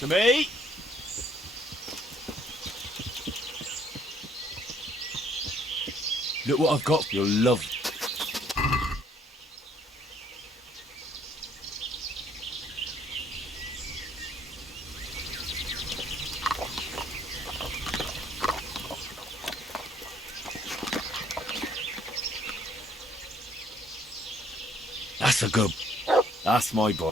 To me. Look what I've got. You'll love it. That's a good. That's my boy.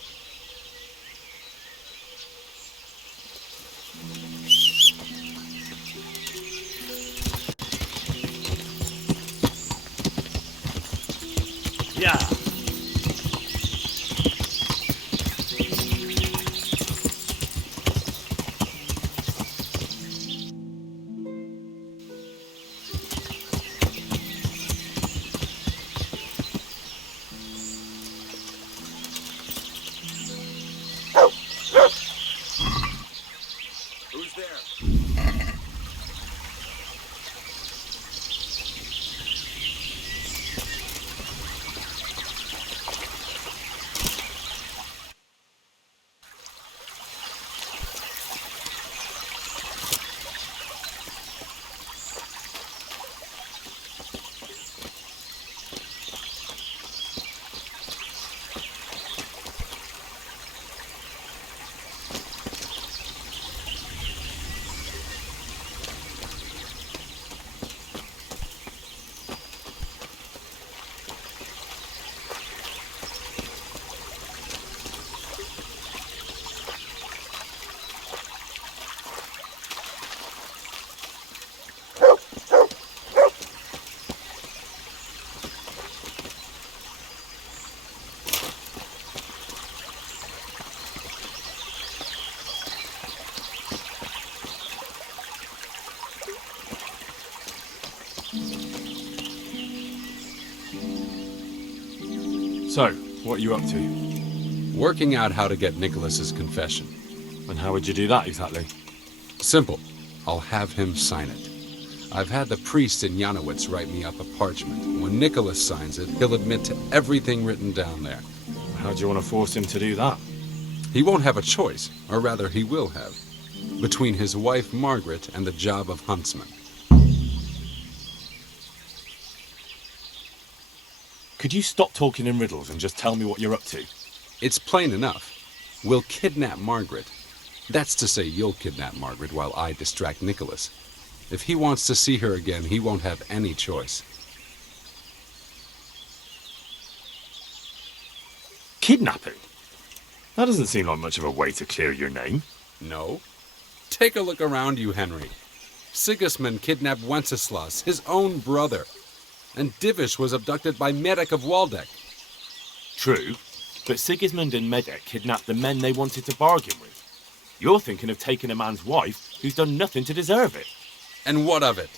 Yeah. Who's there? So, what are you up to? Working out how to get Nicholas's confession. And how would you do that exactly? Simple. I'll have him sign it. I've had the priest in Janowitz write me up a parchment. When Nicholas signs it, he'll admit to everything written down there. How do you want to force him to do that? He won't have a choice, or rather he will have, between his wife Margaret and the job of huntsman. Could you stop talking in riddles and just tell me what you're up to? It's plain enough. We'll kidnap Margaret. That's to say, you'll kidnap Margaret while I distract Nicholas. If he wants to see her again, he won't have any choice. Kidnapping? That doesn't seem like much of a way to clear your name. No? Take a look around you, Henry. Sigismund kidnapped Wenceslas, his own brother. And Divish was abducted by Medek of Waldeck. True, but Sigismund and Medek kidnapped the men they wanted to bargain with. You're thinking of taking a man's wife who's done nothing to deserve it. And what of it?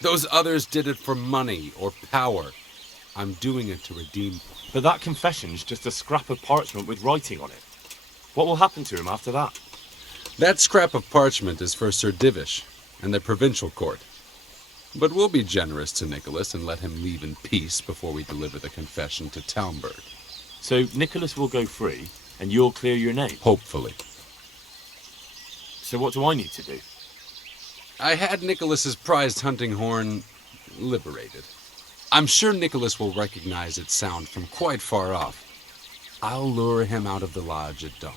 Those others did it for money or power. I'm doing it to redeem. But that confession's just a scrap of parchment with writing on it. What will happen to him after that? That scrap of parchment is for Sir Divish and the provincial court. But we'll be generous to Nicholas and let him leave in peace before we deliver the confession to Talmberg. So Nicholas will go free, and you'll clear your name? Hopefully. So what do I need to do? I had Nicholas's prized hunting horn liberated. I'm sure Nicholas will recognize its sound from quite far off. I'll lure him out of the lodge at dawn.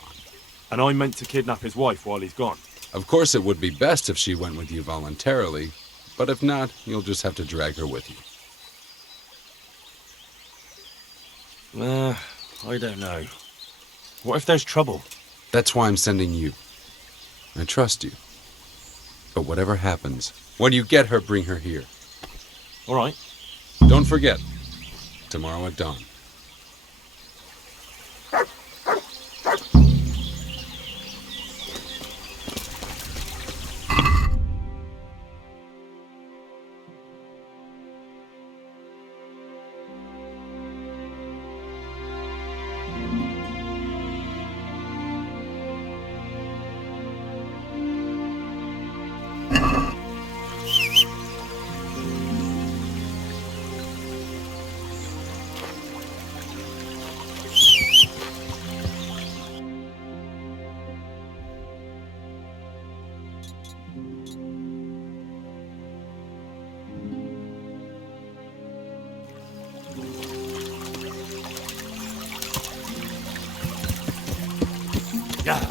And I meant to kidnap his wife while he's gone. Of course it would be best if she went with you voluntarily, but if not, you'll just have to drag her with you. I don't know. What if there's trouble? That's why I'm sending you. I trust you. But whatever happens, when you get her, bring her here. All right. Don't forget, tomorrow at dawn. Yeah.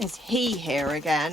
Is he here again?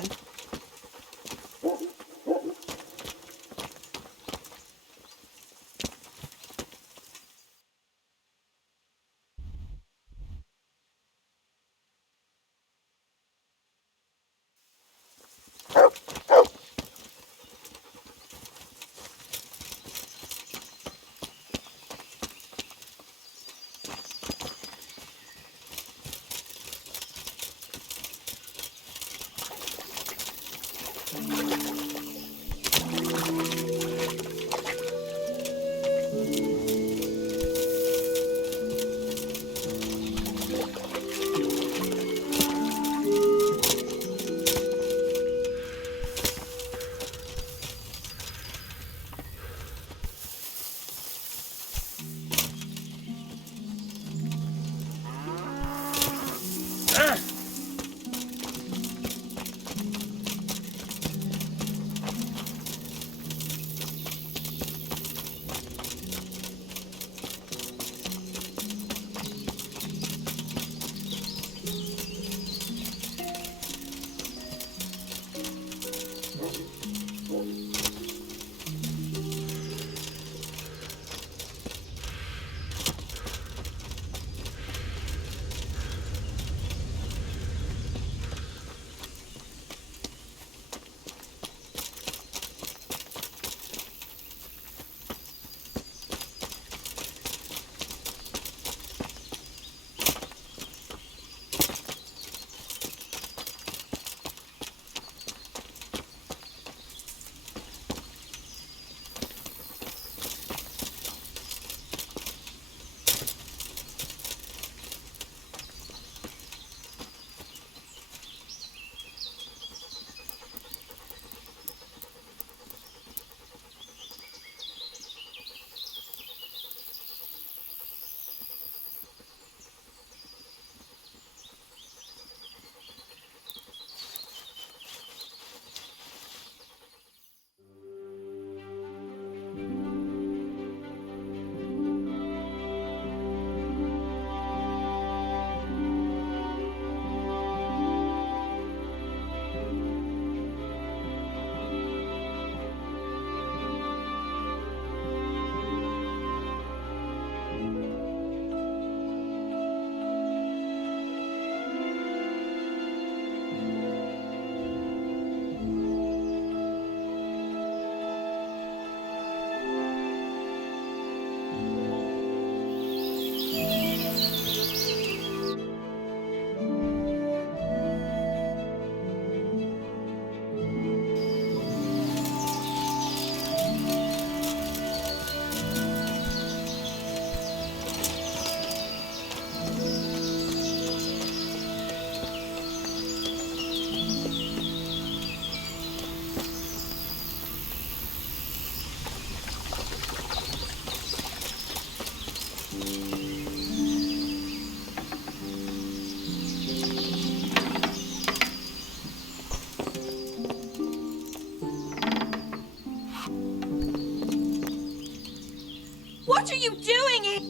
What are you doing here?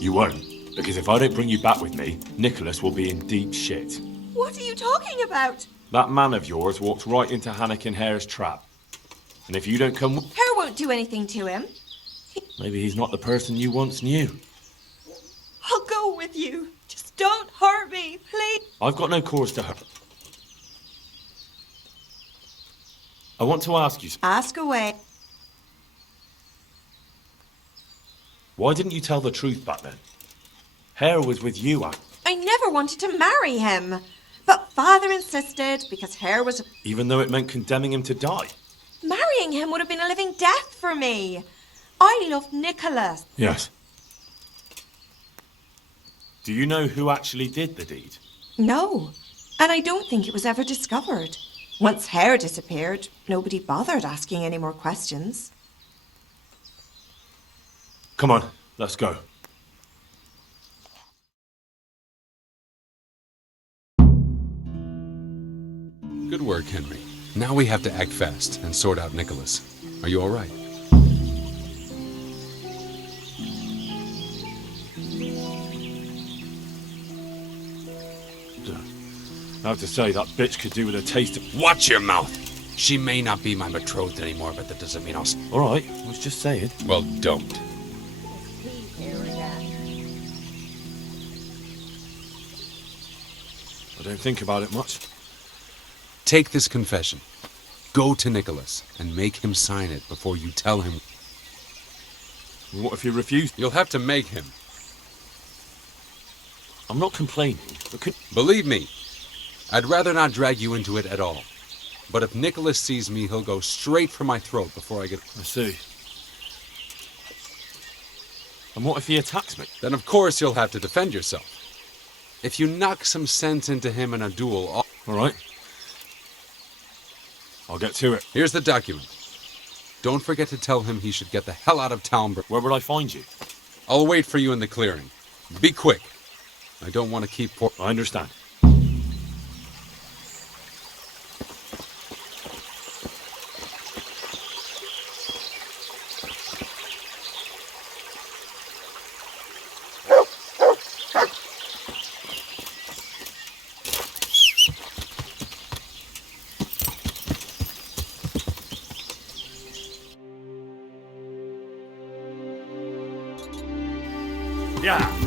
You won't. Because if I don't bring you back with me, Nicholas will be in deep shit. What are you talking about? That man of yours walked right into Hannikin Hare's trap. And if you don't come... Hare won't do anything to him. Maybe he's not the person you once knew. I'll go with you. Just don't hurt me, please. I've got no cause to hurt. I want to ask you... Ask away. Why didn't you tell the truth back then? Hare was with you, I never wanted to marry him. But Father insisted because Hare was... even though it meant condemning him to die. Marrying him would have been a living death for me. I loved Nicholas. Yes. Do you know who actually did the deed? No, and I don't think it was ever discovered. Once Hare disappeared, nobody bothered asking any more questions. Come on, let's go. Good work, Henry. Now we have to act fast and sort out Nicholas. Are you all right? I have to say, that bitch could do with a taste of... Watch your mouth! She may not be my betrothed anymore, but that doesn't mean I'll... All right, I was just saying. Well, don't. He here again. I don't think about it much. Take this confession. Go to Nicholas and make him sign it before you tell him. What if you refuse? You'll have to make him. I'm not complaining, but could... Believe me, I'd rather not drag you into it at all. But if Nicholas sees me, he'll go straight for my throat before I get... I see. And what if he attacks me? Then of course you'll have to defend yourself. If you knock some sense into him in a duel... All right. I'll get to it. Here's the document. Don't forget to tell him he should get the hell out of town. Where would I find you? I'll wait for you in the clearing. Be quick. I don't want to keep... I understand. Yeah.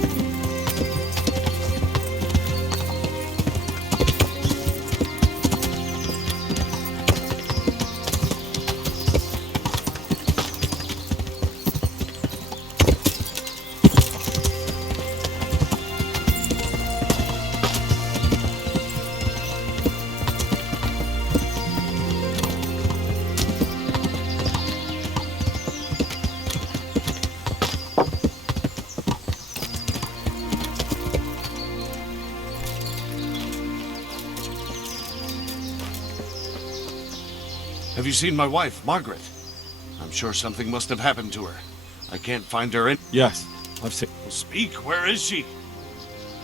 Have you seen my wife, Margaret? I'm sure something must have happened to her. I can't find her in... Yes, I've seen... Speak, where is she?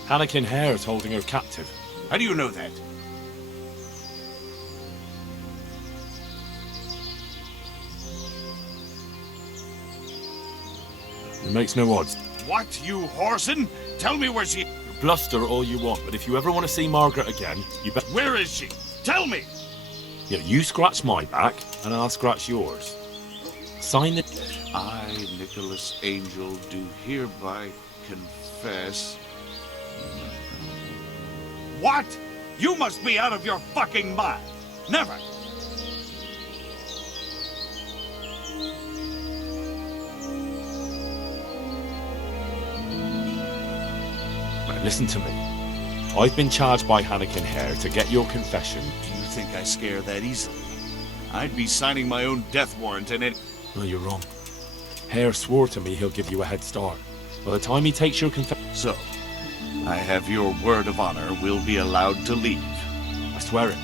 Hannikin Hare is holding her captive. How do you know that? It makes no odds. What, you whoreson? Tell me where she... Bluster all you want, but if you ever want to see Margaret again, you bet... Where is she? Tell me! Yeah, you scratch my back, and I'll scratch yours. Sign the... I, Nicholas Angel, do hereby confess... What? You must be out of your fucking mind! Never! Now, listen to me. I've been charged by Hannikin Hare to get your confession. Do you think I scare that easily? I'd be signing my own death warrant and it... No, you're wrong. Hare swore to me he'll give you a head start. By the time he takes your confession... So, I have your word of honor we'll be allowed to leave. I swear it.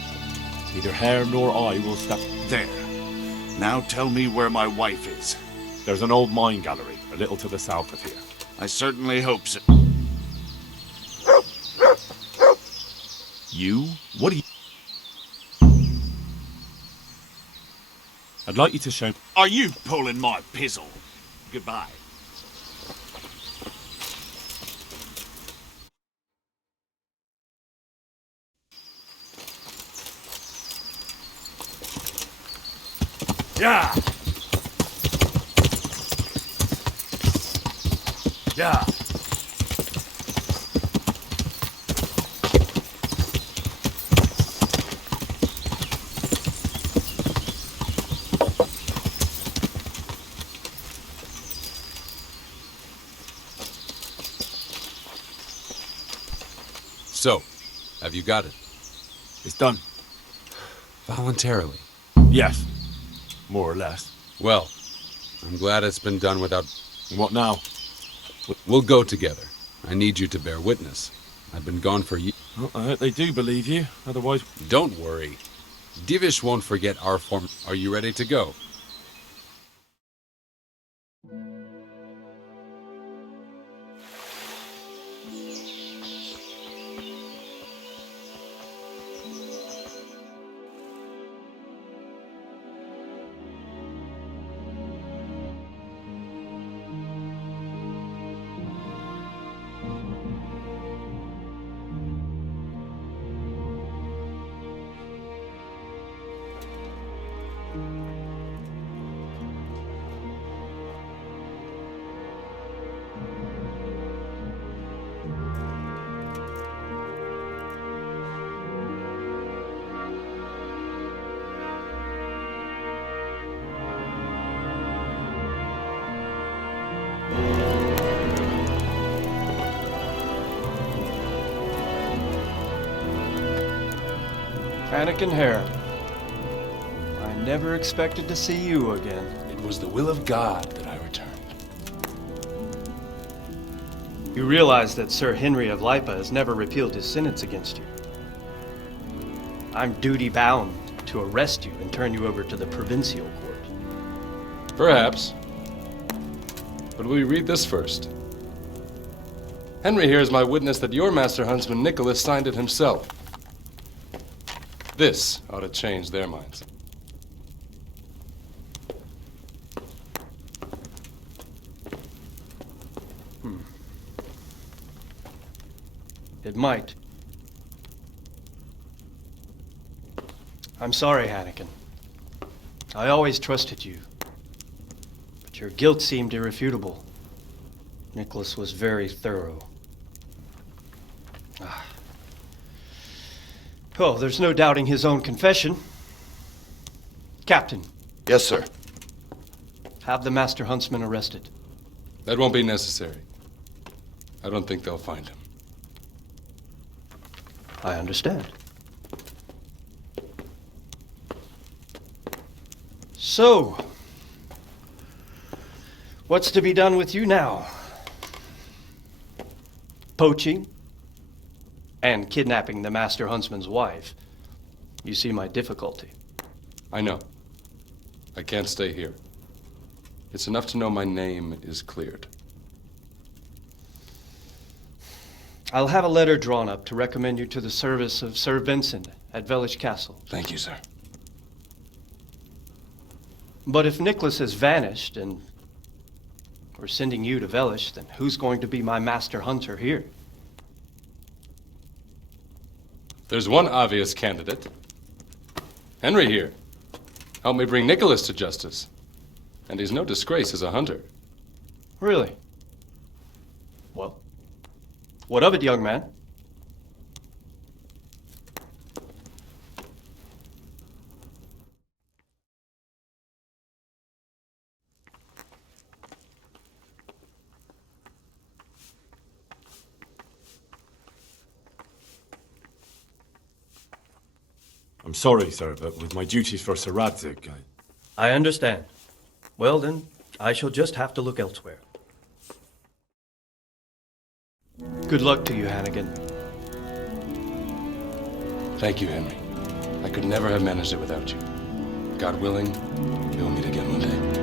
Neither Hare nor I will step... There. Now tell me where my wife is. There's an old mine gallery, a little to the south of here. I certainly hope so. You? What are you... I'd like you to show... Are you pulling my pizzle? Goodbye. Yeah. Yeah. So, have you got it? It's done. Voluntarily. Yes. More or less. Well, I'm glad it's been done without... What now? We'll go together. I need you to bear witness. I've been gone for years. Well, I hope they do believe you. Otherwise... Don't worry. Divish won't forget our form. Are you ready to go? Anakin Hare, I never expected to see you again. It was the will of God that I returned. You realize that Sir Henry of Lipa has never repealed his sentence against you. I'm duty-bound to arrest you and turn you over to the provincial court. Perhaps. But will you read this first? Henry here is my witness that your master huntsman Nicholas signed it himself. This ought to change their minds. It might. I'm sorry, Anakin. I always trusted you. But your guilt seemed irrefutable. Nicholas was very thorough. Oh, there's no doubting his own confession. Captain, Yes, sir. have the Master Huntsman arrested. That won't be necessary. I don't think they'll find him. I understand. So, what's to be done with you now? Poaching and kidnapping the Master Huntsman's wife. You see my difficulty. I know. I can't stay here. It's enough to know my name is cleared. I'll have a letter drawn up to recommend you to the service of Sir Vincent at Vellish Castle. Thank you, sir. But if Nicholas has vanished and we're sending you to Vellish, then who's going to be my master hunter here? There's one obvious candidate. Henry here. Help me bring Nicholas to justice. And he's no disgrace as a hunter. Really? Well, what of it, young man? I'm sorry, sir, but with my duties for Sir Radzig, I understand. Well, then, I shall just have to look elsewhere. Good luck to you, Hannigan. Thank you, Henry. I could never have managed it without you. God willing, we'll meet again one day.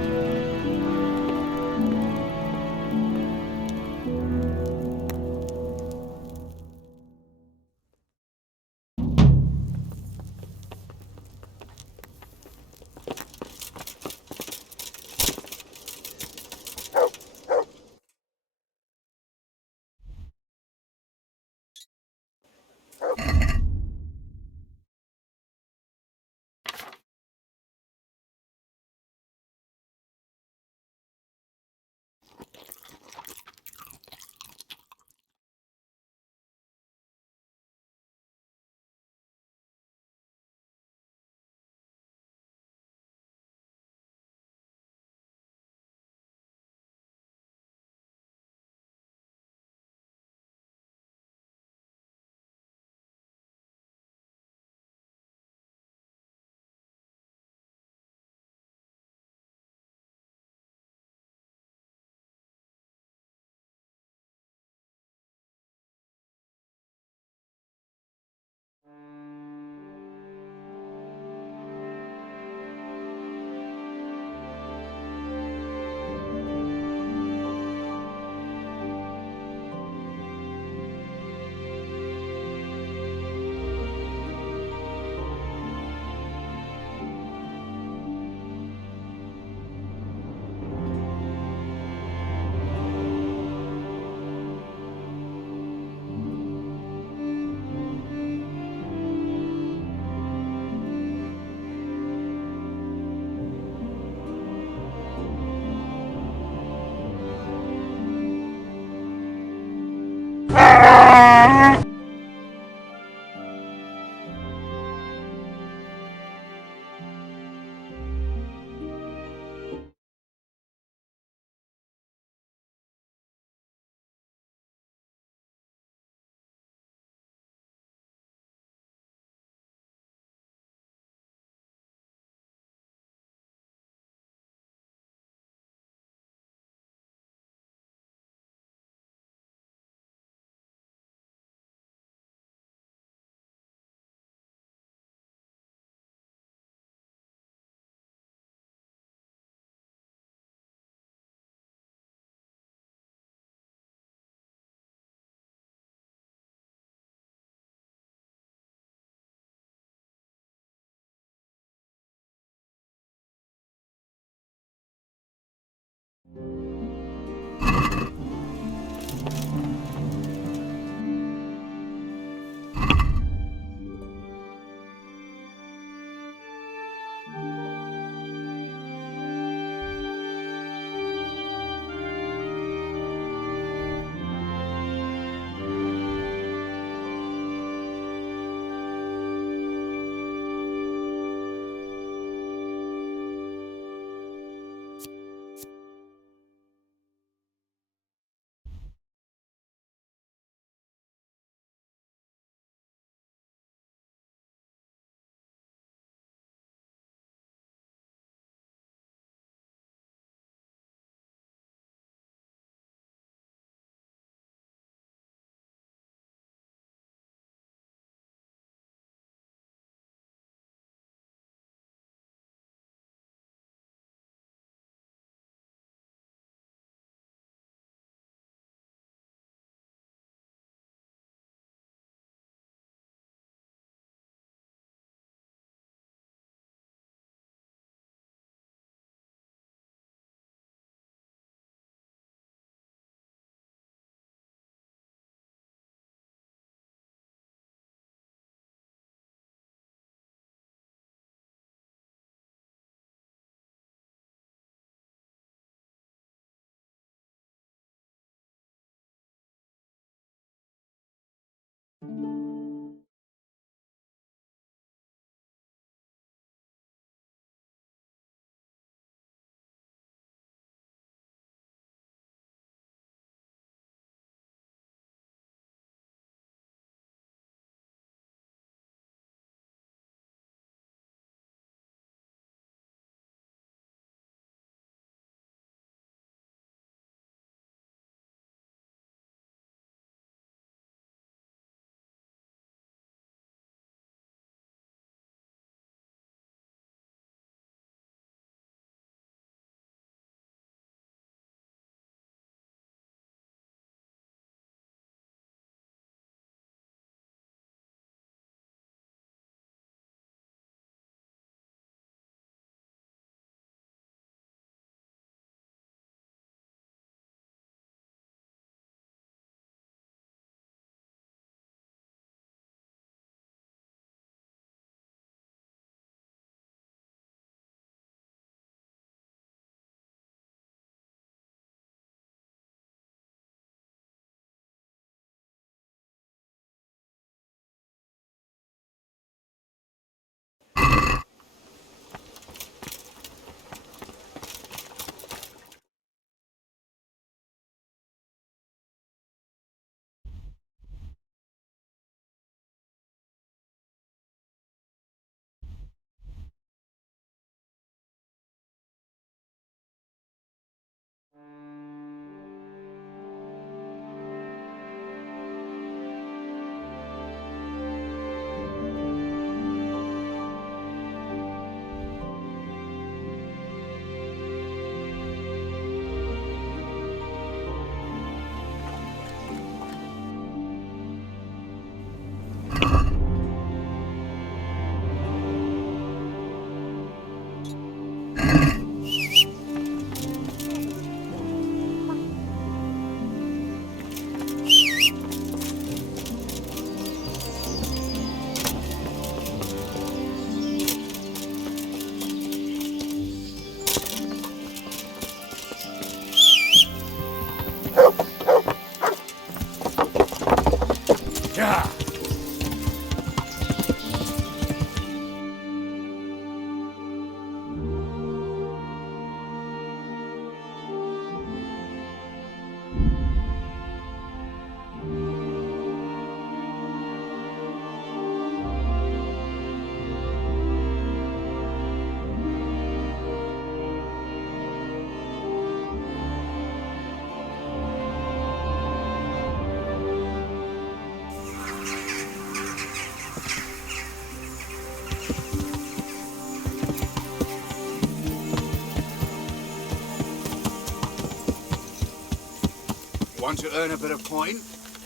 Want to earn a bit of coin?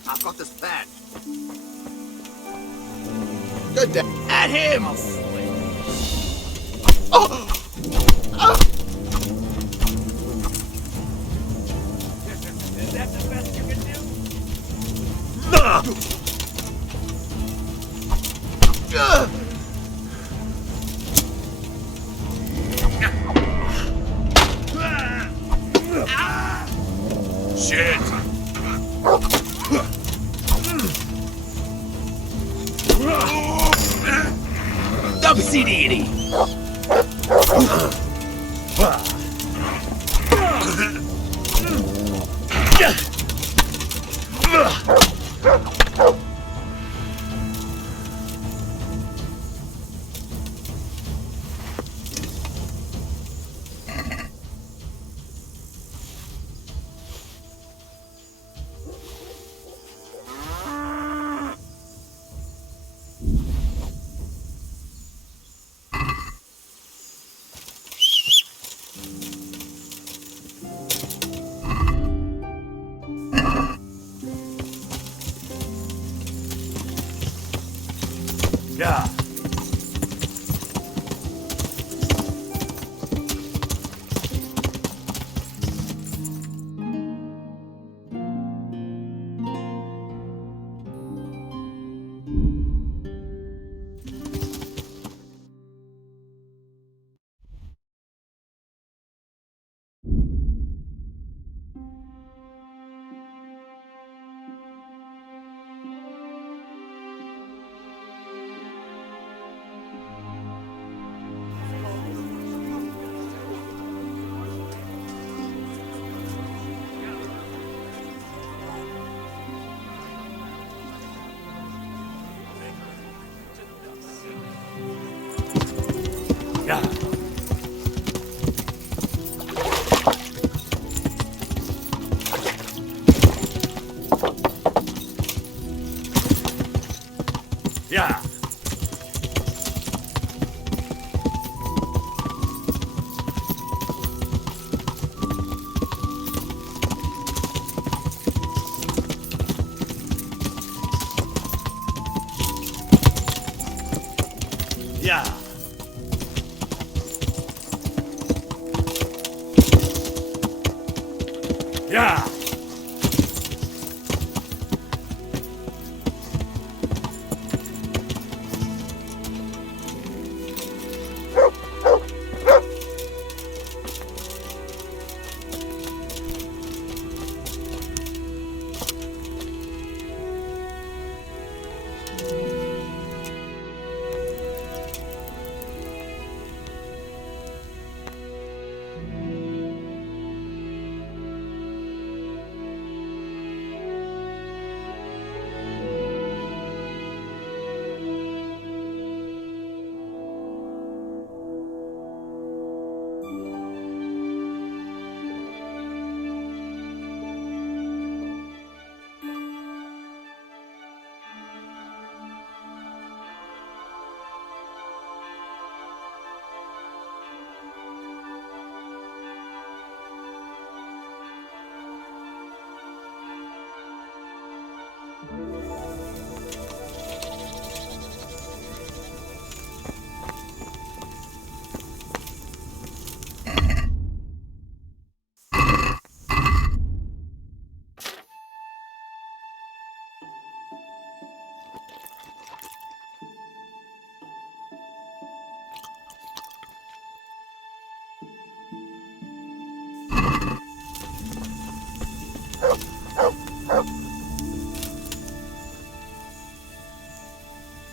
I've got this plan. Good day. At him! Oh! Oh! Is that the best you can do? Shit! Dubsy-dee-dee! Yeah. Yeah. Yeah. Yeah. Yeah.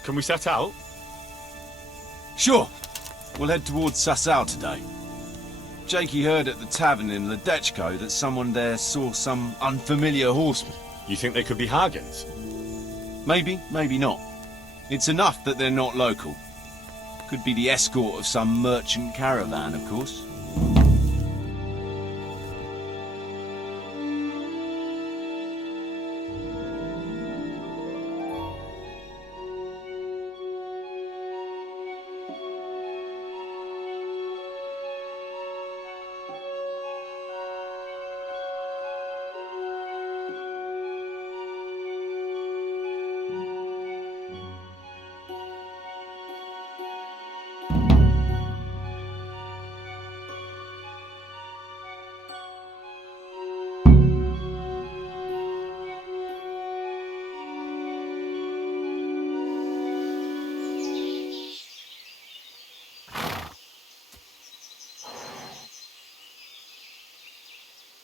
Can we set out? Sure. We'll head towards Sasau today. Jakey heard at the tavern in Ledechko that someone there saw some unfamiliar horseman. You think they could be Hagens? Maybe, maybe not. It's enough that they're not local. Could be the escort of some merchant caravan, of course.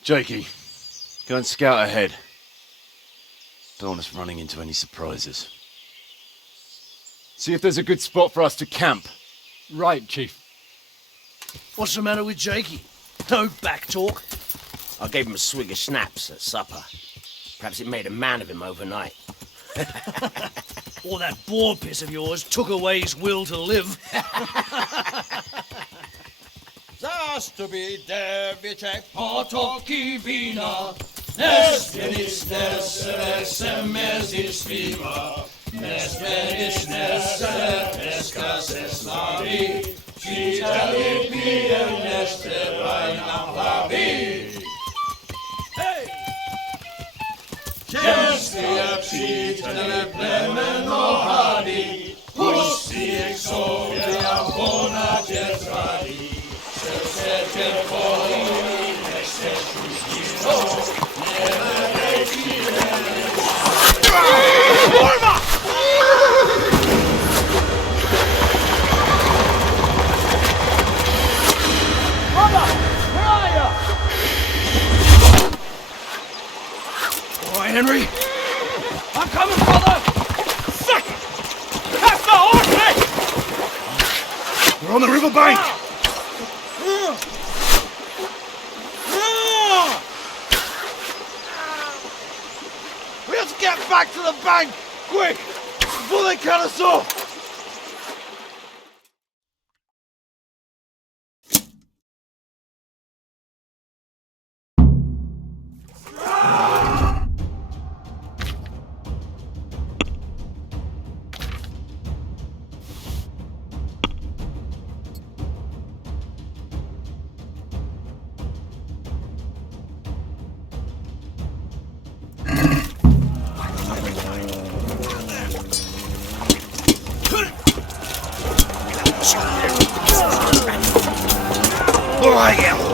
Jakey, go and scout ahead. Don't want us running into any surprises. See if there's a good spot for us to camp. Right, Chief. What's the matter with Jakey? No back talk. I gave him a swig of schnapps at supper. Perhaps it made a man of him overnight. Or that boar piss of yours took away his will to live. Zastubi devitek potoki vina, Nesvenis nesere semezis viva, Nesvenis nesere peskas eslavi, Citali piem nesterai amplavi. Hey! Gestia citale plemeno hadi, Husti exovia bona tetradi, Henry! I'm coming, brother! Sick! That's the horse! We're on the river bank! We have to get back to the bank, quick, before they cut us off. Take him!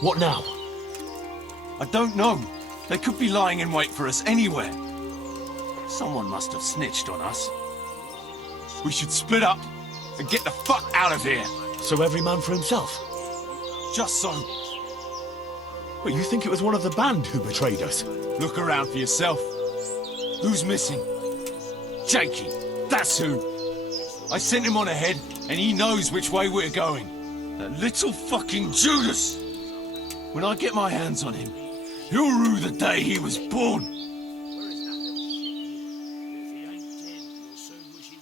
What now? I don't know. They could be lying in wait for us anywhere. Someone must have snitched on us. We should split up and get the fuck out of here. So every man for himself? Just so. But you think it was one of the band who betrayed us? Look around for yourself. Who's missing? Jakey, that's who. I sent him on ahead, and he knows which way we're going. That little fucking Judas! When I get my hands on him, he'll rue the day he was born.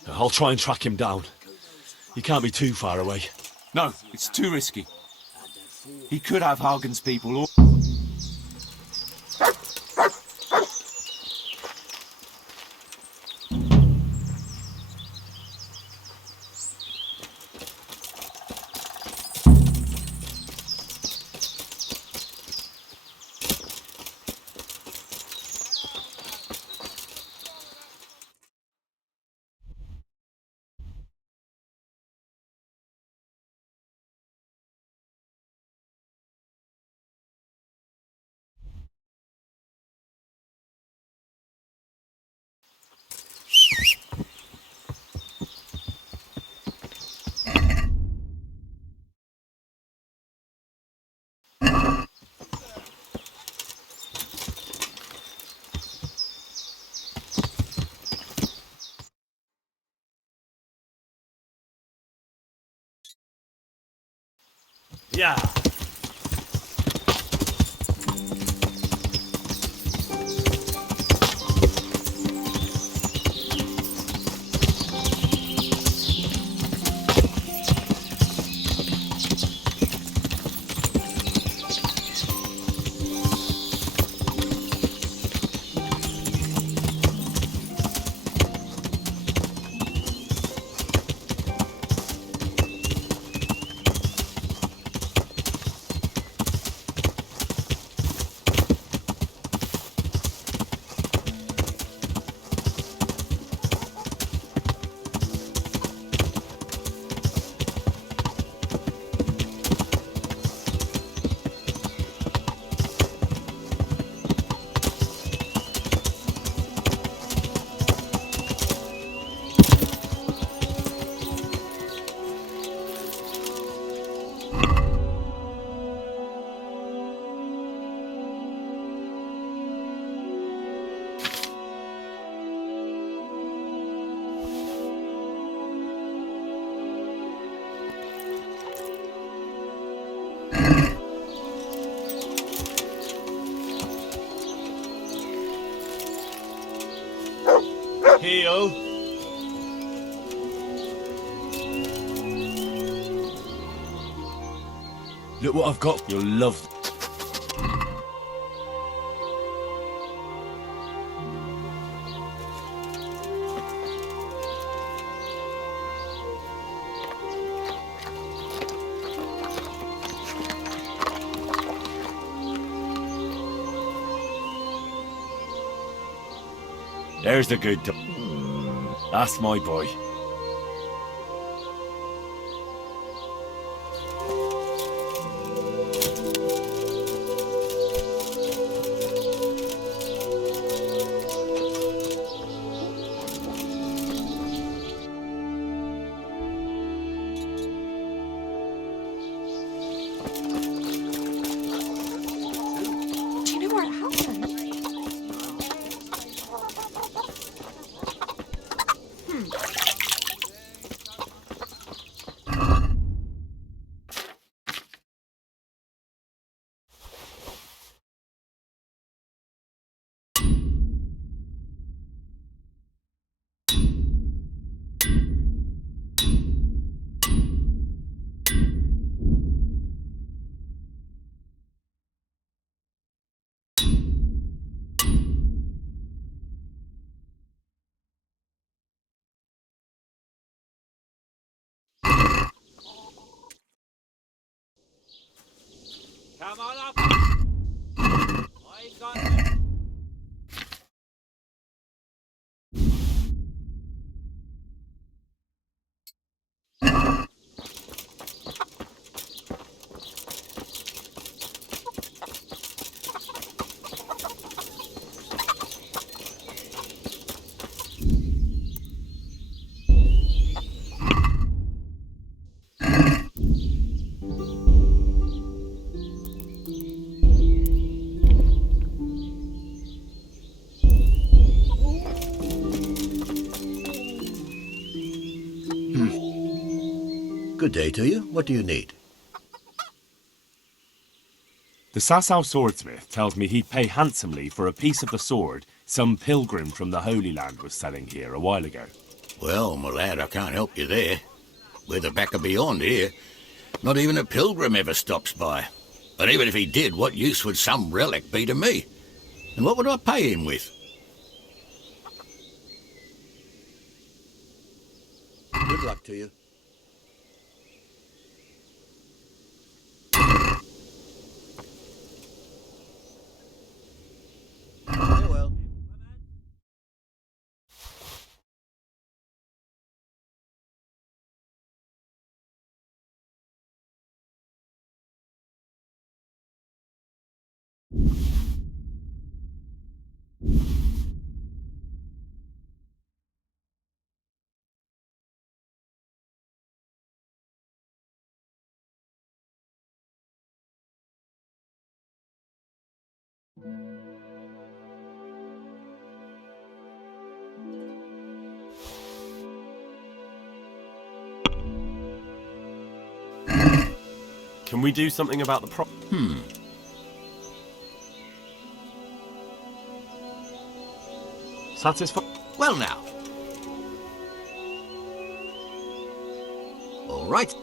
I'll try and track him down. He can't be too far away. No, it's too risky. He could have Hagen's people all... Yeah. Heel. Look what I've got. You'll love. There's the good. That's my boy. Do you know where it happened? Come on up. I got it. Good day to you. What do you need? The Sasau swordsmith tells me he'd pay handsomely for a piece of the sword some pilgrim from the Holy Land was selling here a while ago. Well, my lad, I can't help you there. We're the back of beyond here. Not even a pilgrim ever stops by. But even if he did, what use would some relic be to me? And what would I pay him with? Good luck to you. Farewell. Can we do something about the Satisfied? Well now. All right.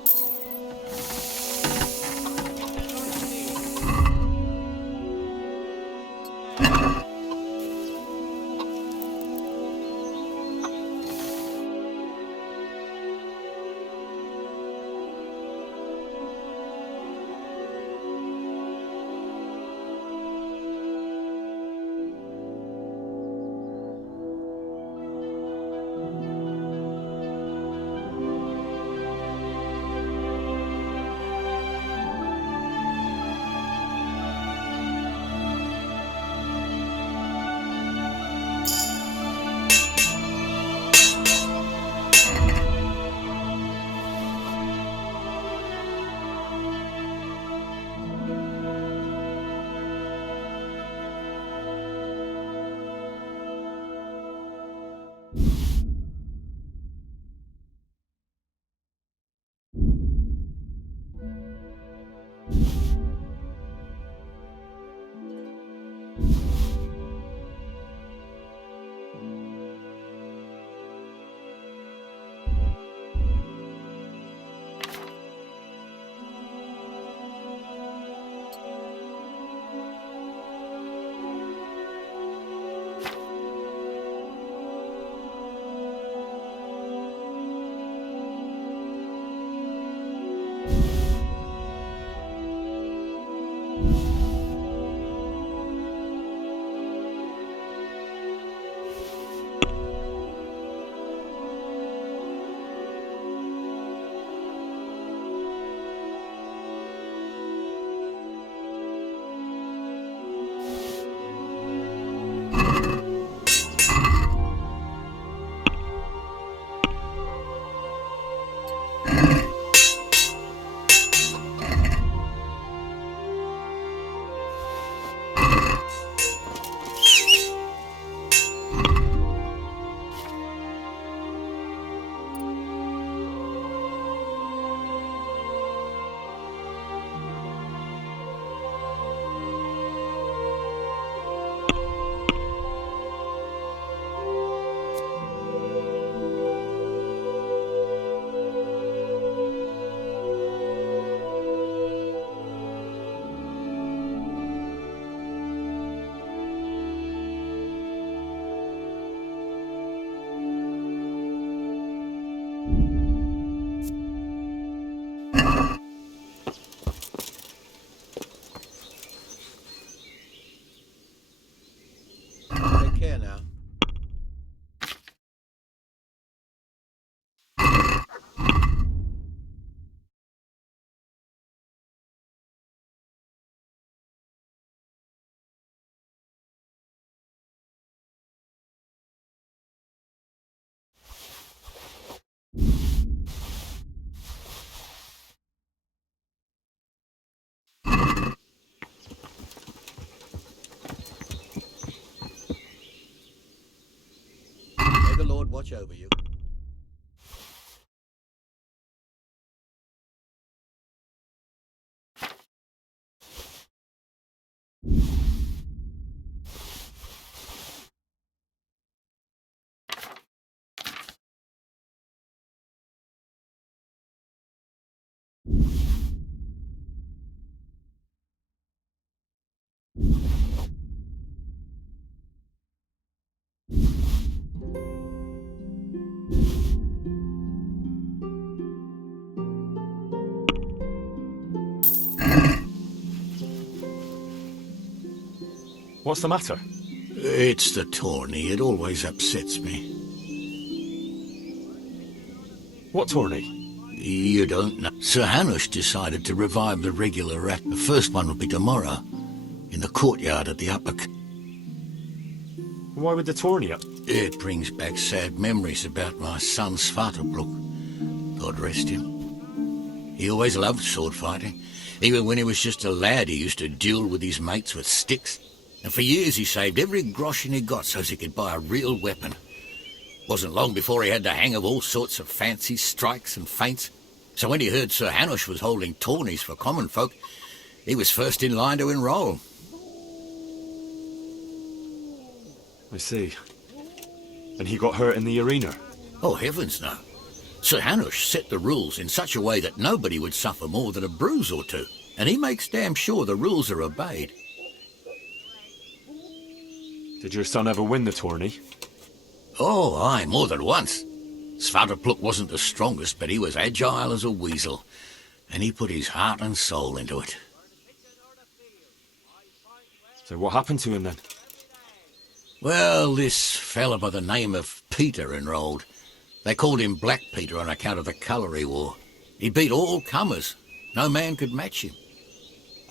Take care now. May the Lord watch over you. What's the matter? It's the tourney. It always upsets me. What tourney? You don't know. Sir Hanush decided to revive the regular act. The first one will be tomorrow, in the courtyard at the upper... Why would the tourney up? It brings back sad memories about my son Svartalfluk. God rest him. He always loved sword fighting. Even when he was just a lad, he used to duel with his mates with sticks. And for years he saved every groschen he got so he could buy a real weapon. Wasn't long before he had the hang of all sorts of fancy strikes and feints. So when he heard Sir Hanush was holding tourneys for common folk, he was first in line to enroll. I see. And he got hurt in the arena? Oh, heavens no. Sir Hanush set the rules in such a way that nobody would suffer more than a bruise or two. And he makes damn sure the rules are obeyed. Did your son ever win the tourney? Oh, aye, more than once. Svartalfluk wasn't the strongest, but he was agile as a weasel. And he put his heart and soul into it. So what happened to him then? Well, this fella by the name of Peter enrolled. They called him Black Peter on account of the colour he wore. He beat all comers. No man could match him.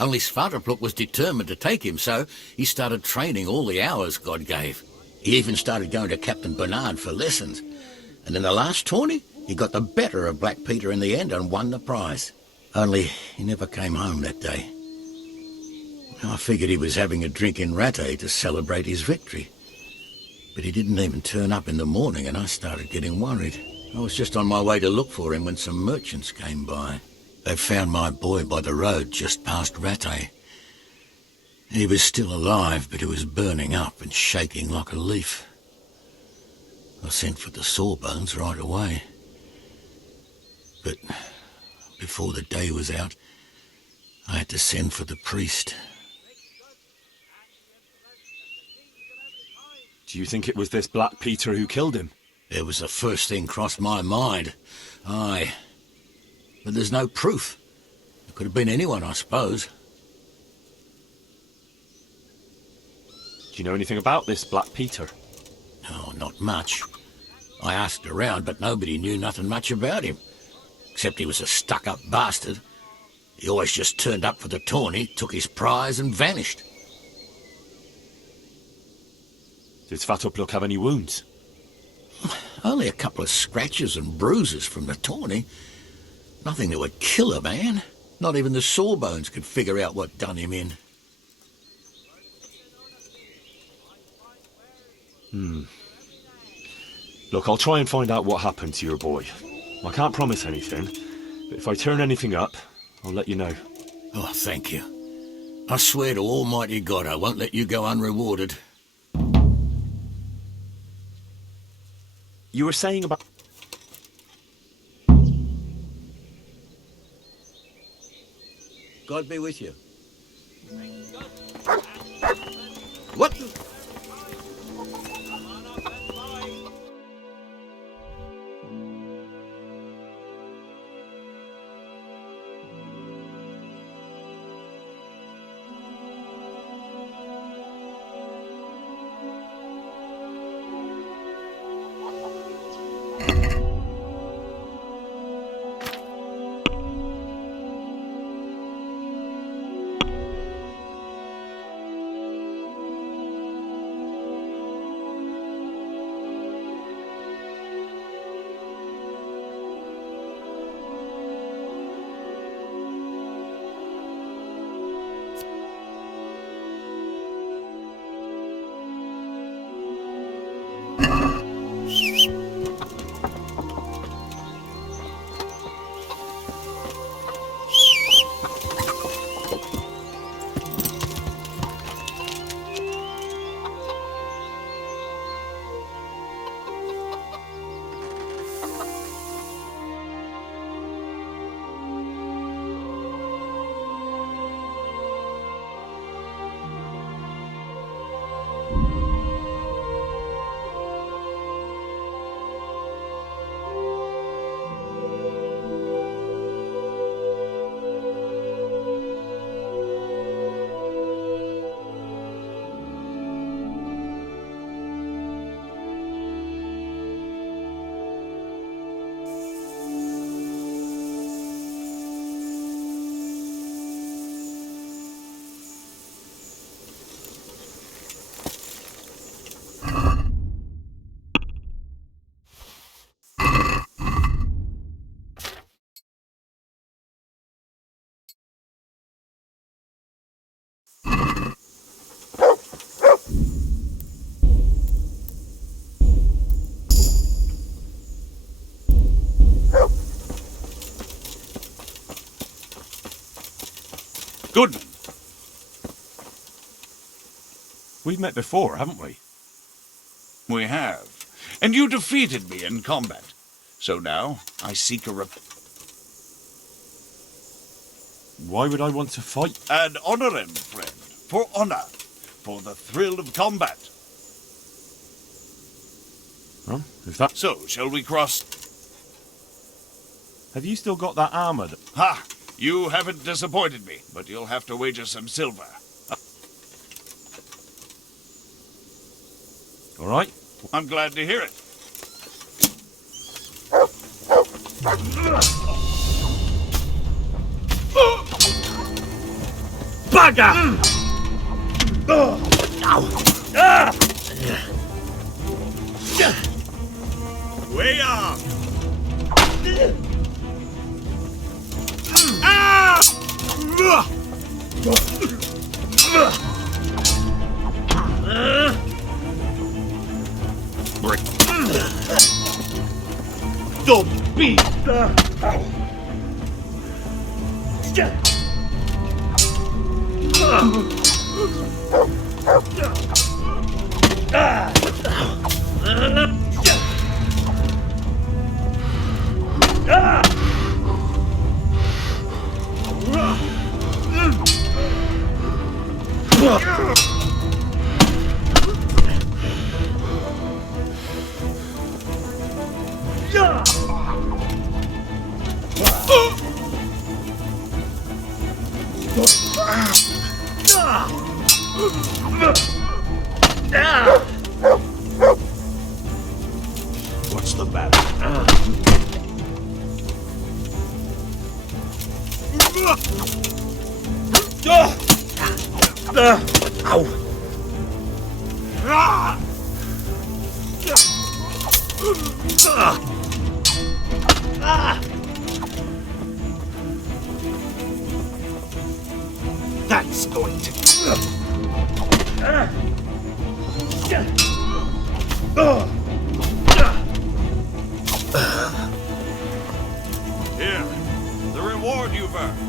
Only Svartalfluk was determined to take him, so he started training all the hours God gave. He even started going to Captain Bernard for lessons. And in the last tourney, he got the better of Black Peter in the end and won the prize. Only he never came home that day. I figured he was having a drink in Rattay to celebrate his victory. But he didn't even turn up in the morning, and I started getting worried. I was just on my way to look for him when some merchants came by. They found my boy by the road just past Rattay. He was still alive, but he was burning up and shaking like a leaf. I sent for the sawbones right away. But before the day was out, I had to send for the priest. Do you think it was this Black Peter who killed him? It was the first thing crossed my mind. Aye. But there's no proof. It could have been anyone, I suppose. Do you know anything about this Black Peter? Oh, not much. I asked around, but nobody knew nothing much about him. Except he was a stuck-up bastard. He always just turned up for the tourney, took his prize and vanished. Did Svartalfluk have any wounds? Only a couple of scratches and bruises from the tourney. Nothing that would kill a man. Not even the sawbones could figure out what done him in. Look, I'll try and find out what happened to your boy. I can't promise anything, but if I turn anything up, I'll let you know. Oh, thank you. I swear to Almighty God I won't let you go unrewarded. You were saying about... God be with you. What the... Good. We've met before, haven't we? We have. And you defeated me in combat. So now, I seek a Why would I want to fight? An honor end, friend. For honor. For the thrill of combat. Well, if that... So, shall we cross? Have you still got that armor? Ha! You haven't disappointed me, but you'll have to wager some silver. All right. I'm glad to hear it. Bugger! Way up! Don't be! What's the matter? That's going to... Here, the reward you've earned.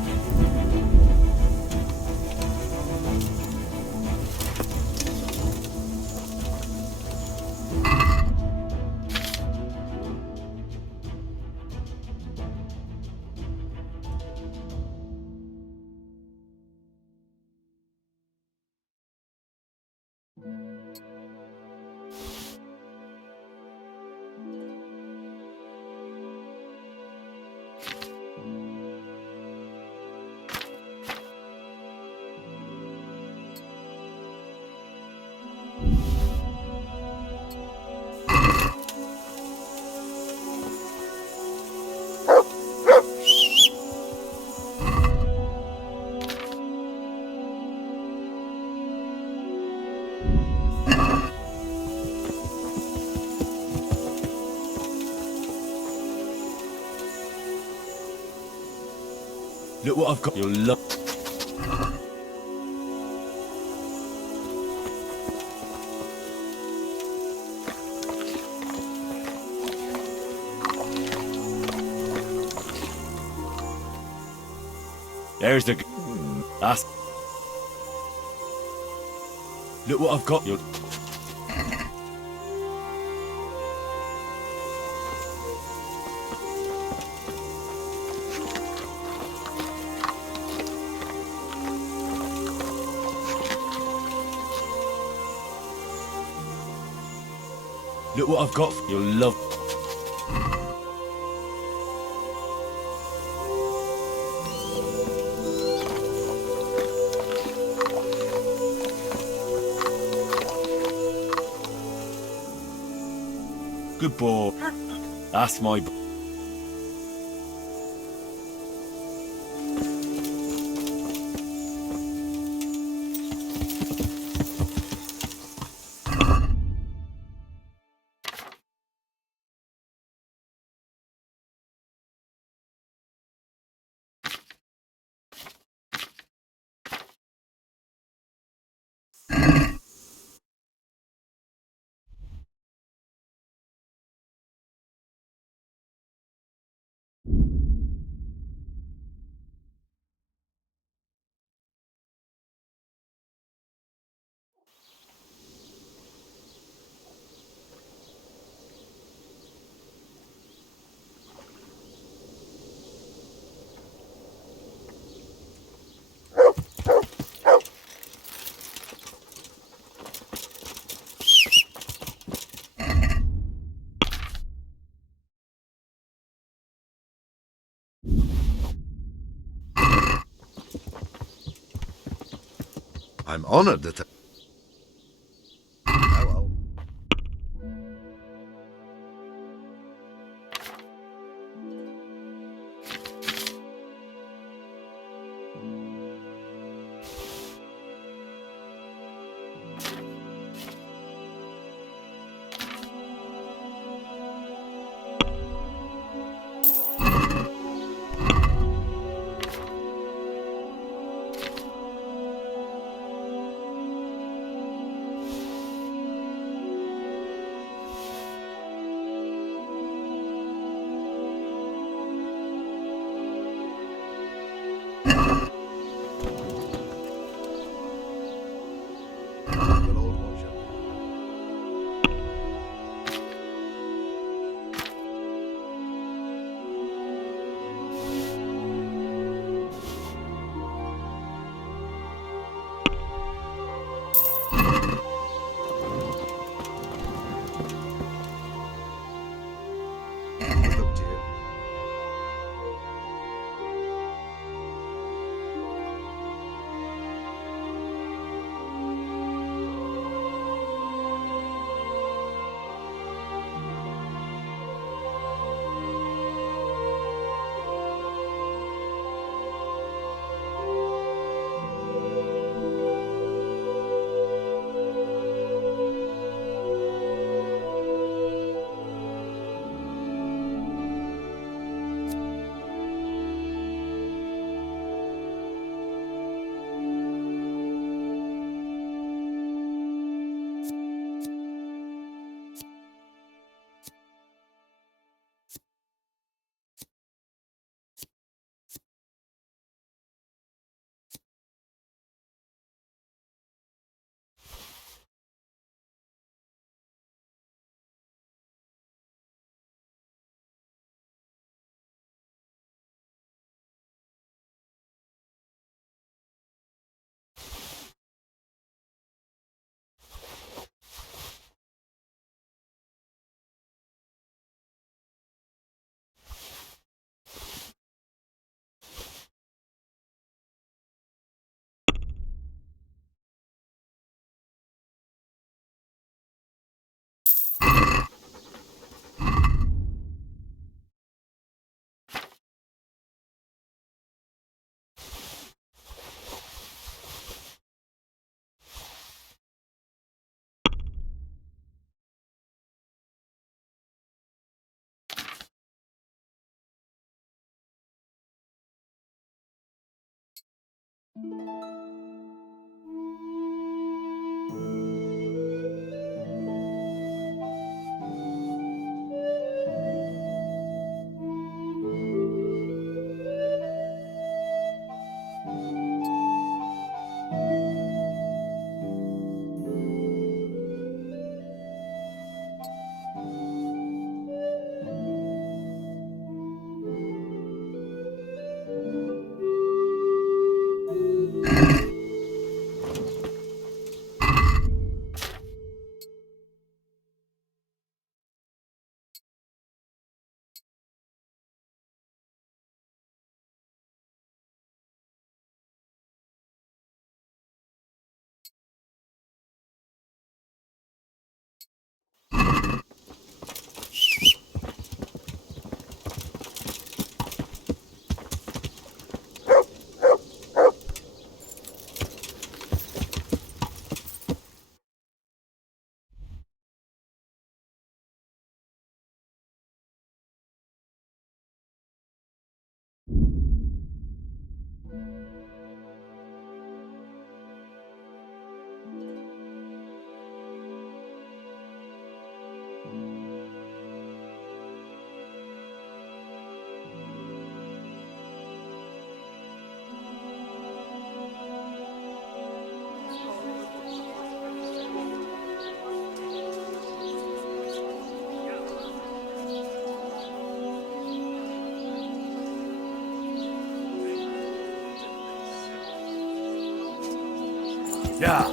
Look what I've got. You'll love... There's the... That's... Look what I've got. You'll... Look what I've got. You'll love... Good boy. That's my... I'm honored that... Oh, well. Yeah.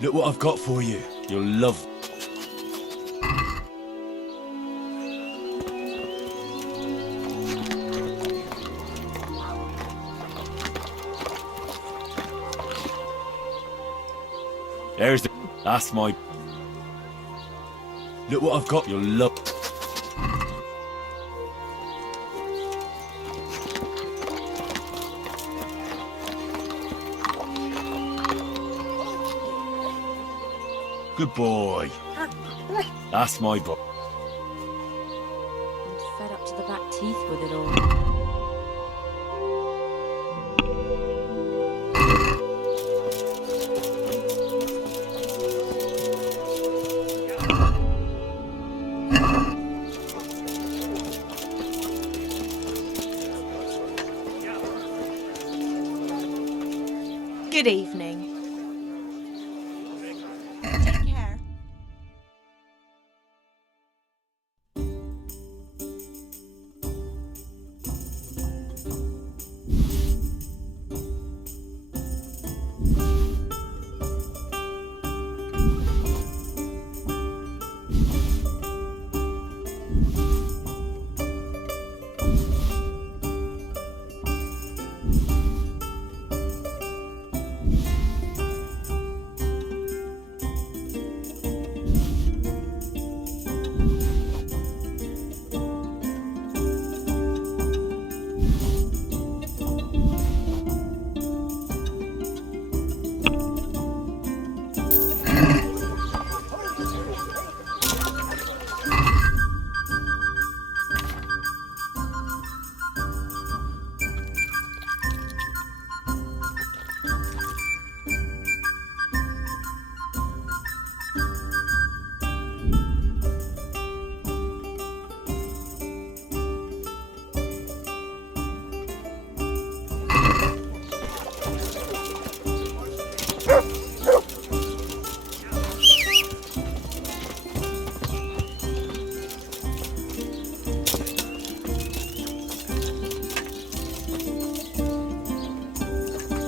Look what I've got for you. You'll love. There's the... That's my... Look what I've got. You'll love... Good boy. That's my boy. I'm fed up to the back teeth with it all. Good evening. Take care.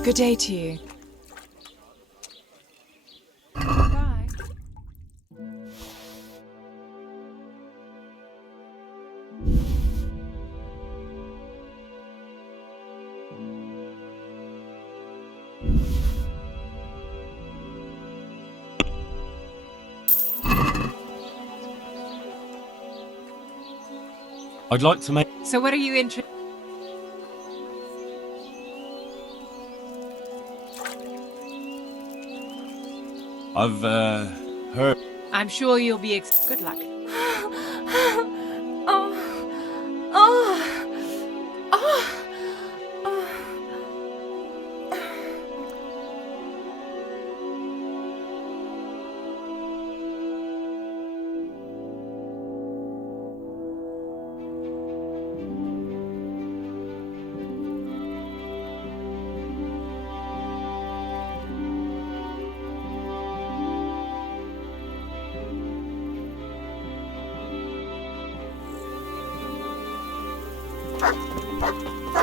Good day to you. Bye. I'd like to make... So what are you interested? I've, heard... I'm sure you'll be good luck.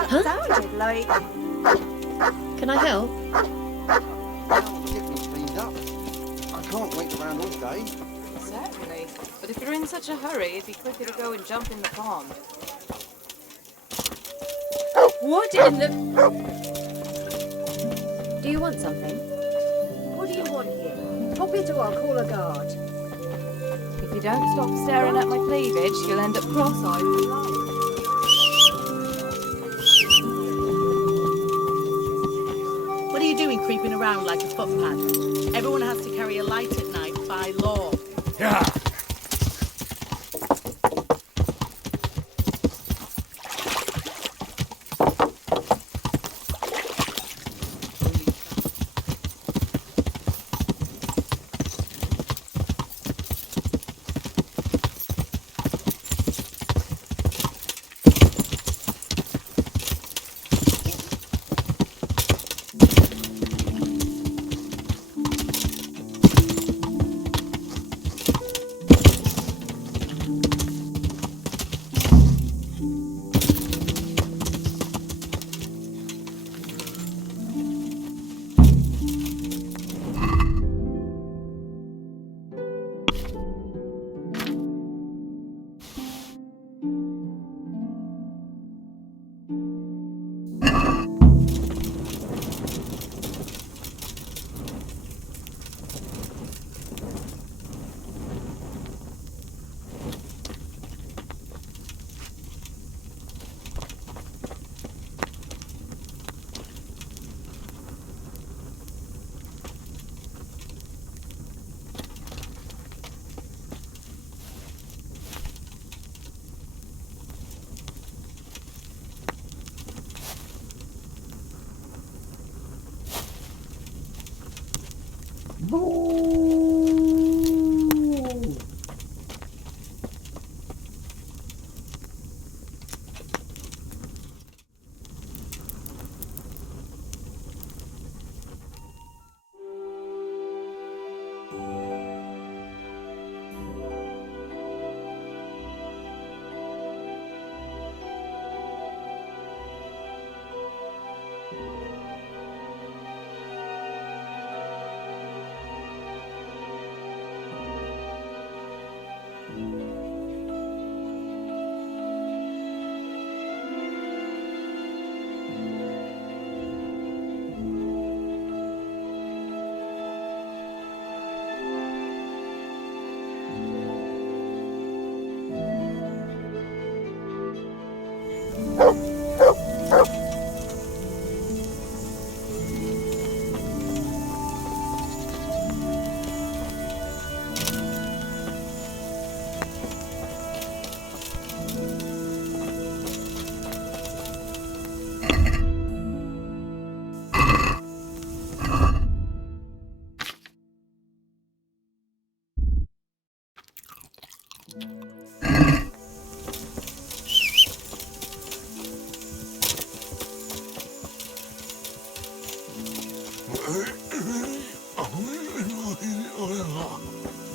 That sounded like... Can I help? Get me cleaned up. I can't wait around all day. Certainly. But if you're in such a hurry, it'd be quicker to go and jump in the pond. What in the... Do you want something? What do you want here? Pop it or I'll call a guard. If you don't stop staring at my cleavage, you'll end up cross-eyed for life. What are you doing creeping around like a footpad? Everyone has to carry a light at night by law. Yeah.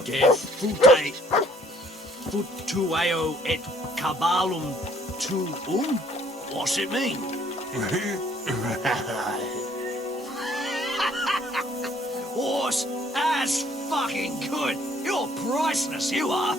De fute futueo et cabalum tuum? What's it mean? Horse, that's fucking good. You're priceless, you are.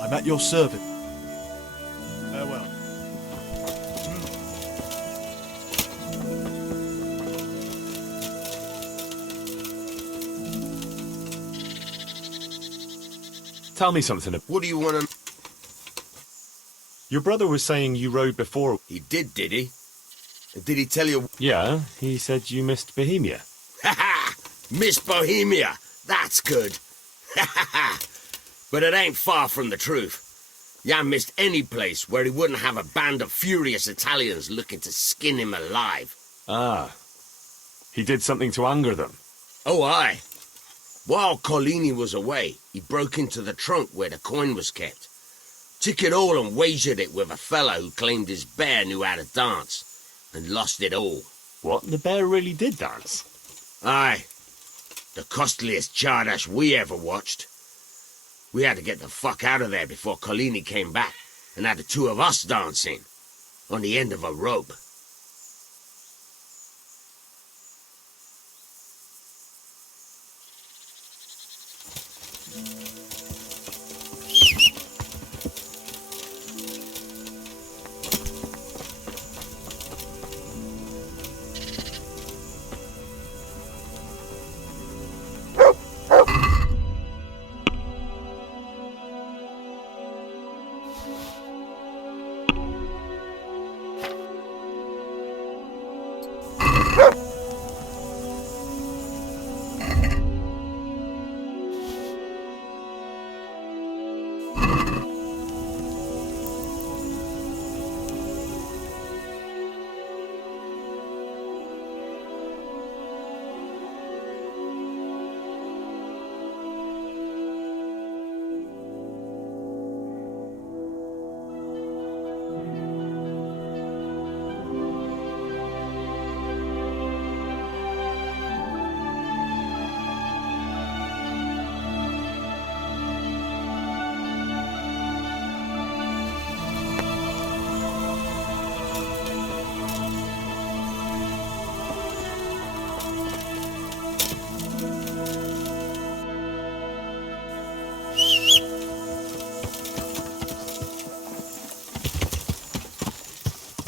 I'm at your service. Farewell. Tell me something. What do you want to... Your brother was saying you rode before. He did he? Did he tell you... Yeah, he said you missed Bohemia. Ha ha! Miss Bohemia! That's good. Ha ha ha! But it ain't far from the truth. Jan missed any place where he wouldn't have a band of furious Italians looking to skin him alive. Ah. He did something to anger them. Oh, aye. While Collini was away, he broke into the trunk where the coin was kept. Took it all and wagered it with a fellow who claimed his bear knew how to dance, and lost it all. What? The bear really did dance? Aye. The costliest Chardash we ever watched. We had to get the fuck out of there before Collini came back, and had the two of us dancing, on the end of a rope.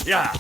Yeah.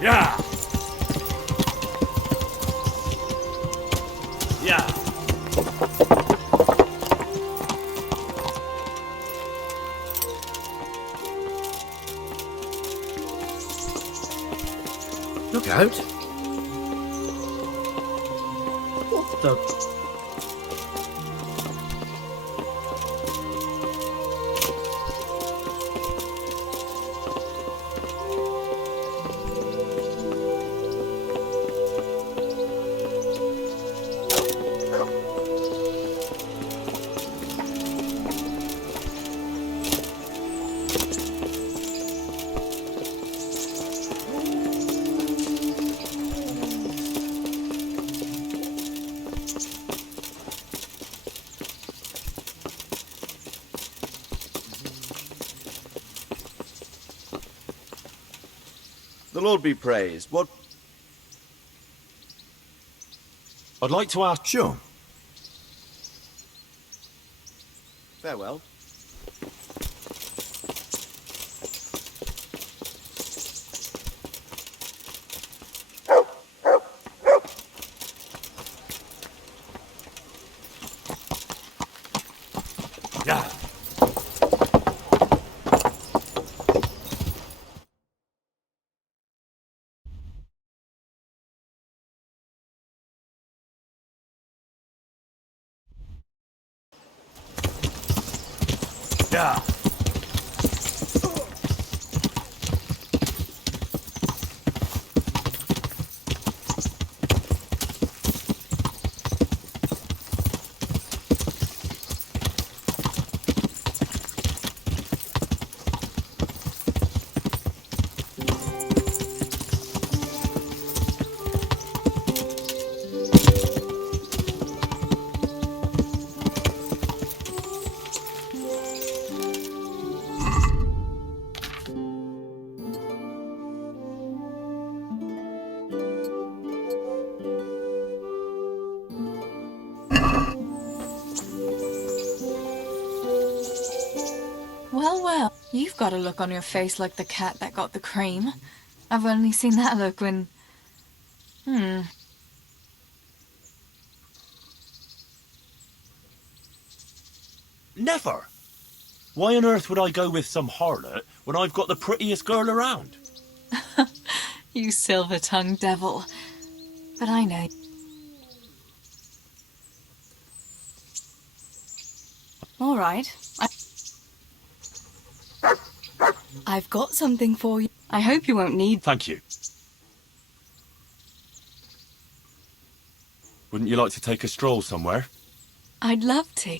Yeah. Yeah. Look out. What the... The Lord be praised. What? I'd like to ask... Sure. Farewell. Yeah. Yeah. Well, well, you've got a look on your face like the cat that got the cream. I've only seen that look when... Never. Why on earth would I go with some harlot when I've got the prettiest girl around? You silver-tongued devil. But I know. All right. I've got something for you. I hope you won't need... Thank you. Wouldn't you like to take a stroll somewhere? I'd love to.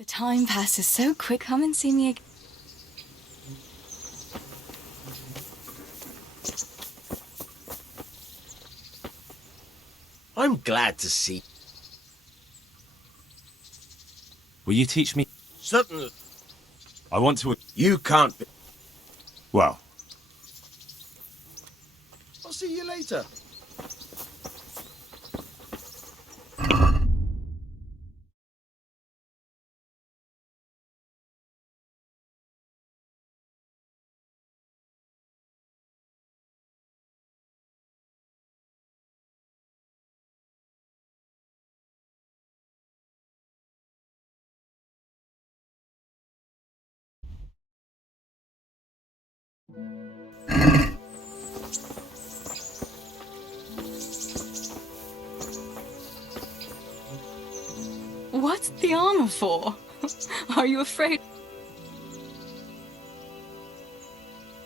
The time passes so quick. Come and see me again. I'm glad to see. Will you teach me? Certainly. I want to... You can't be... Well, I'll see you later. What's the armor for? Are you afraid?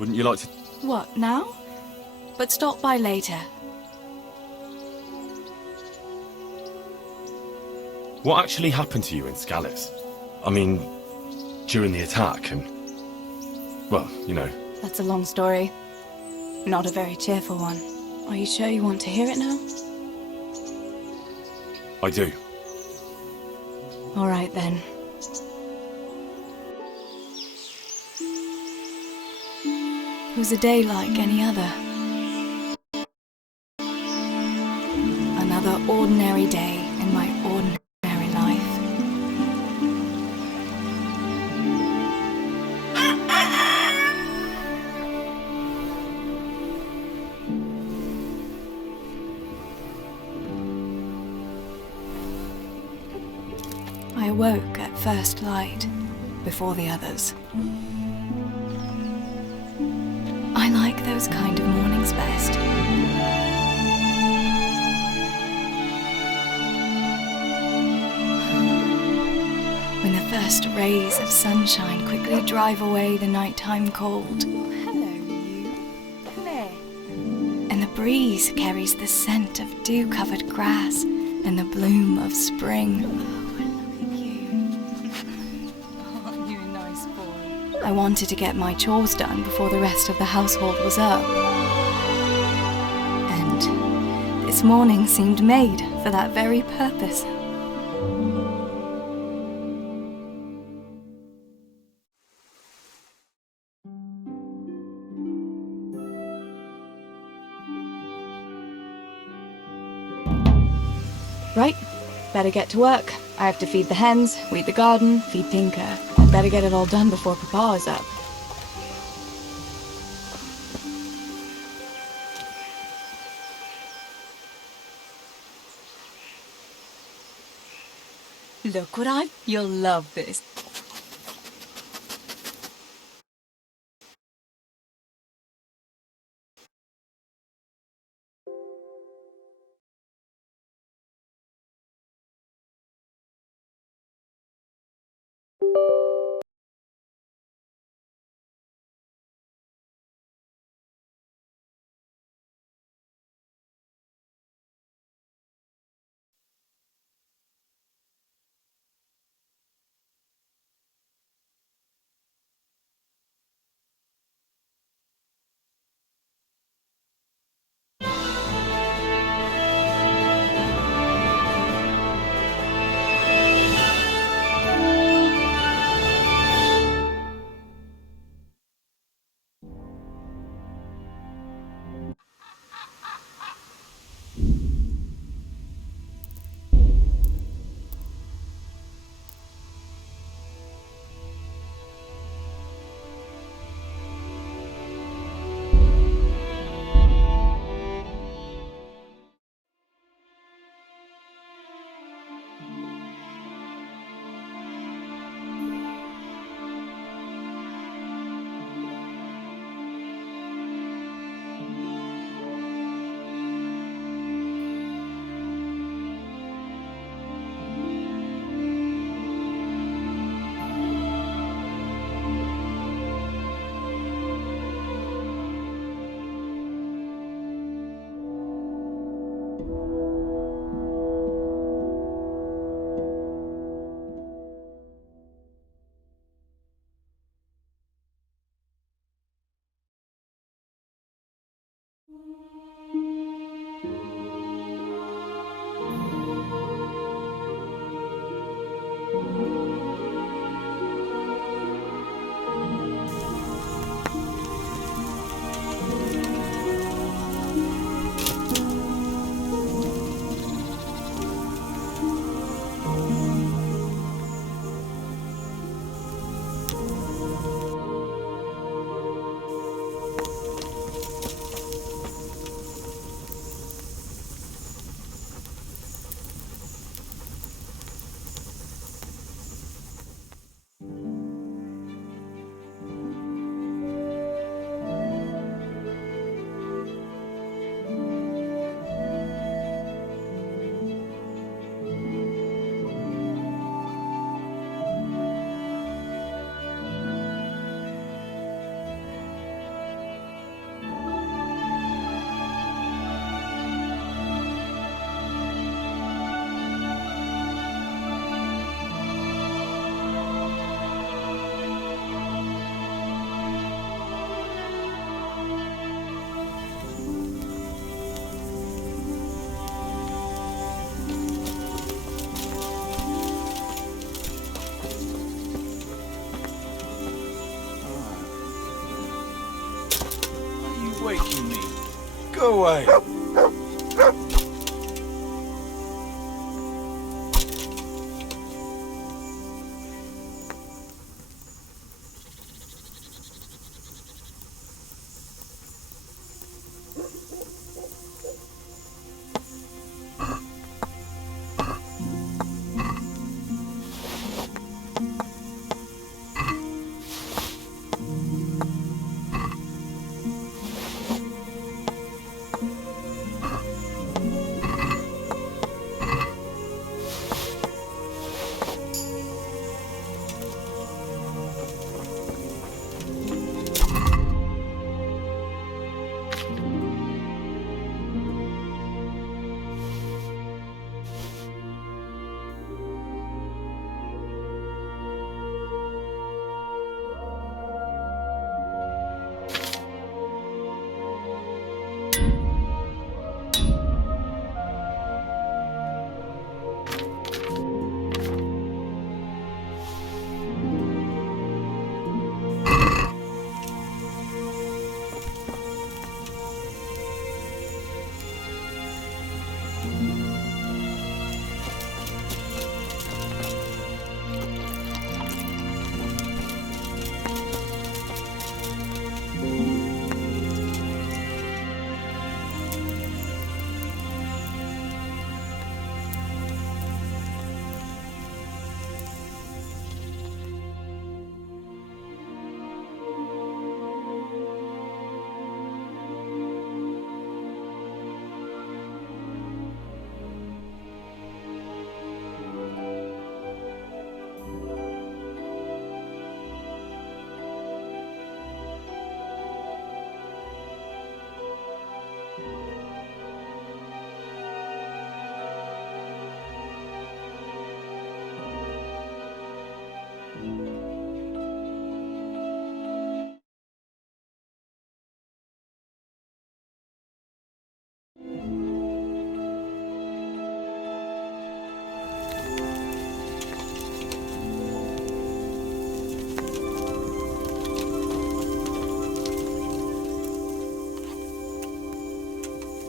wouldn't you like to... What, now? But stop by later. What actually happened to you in Scallis? I mean, during the attack and... Well, you know. That's a long story. Not a very cheerful one. Are you sure you want to hear it now? I do. All right, then. It was a day like any other. Another ordinary day in my ordinary life. I awoke at first light, before the others. I like those kind of mornings best. When the first rays of sunshine quickly drive away the nighttime cold. Hello, you. Come here. And the breeze carries the scent of dew-covered grass and the bloom of spring. Aren't you a nice boy? I wanted to get my chores done before the rest of the household was up. And this morning seemed made for that very purpose. Right, better get to work. I have to feed the hens, weed the garden, feed Tinker. I'd better get it all done before Papa is up. Look what I've... You'll love this. waking me. Go away.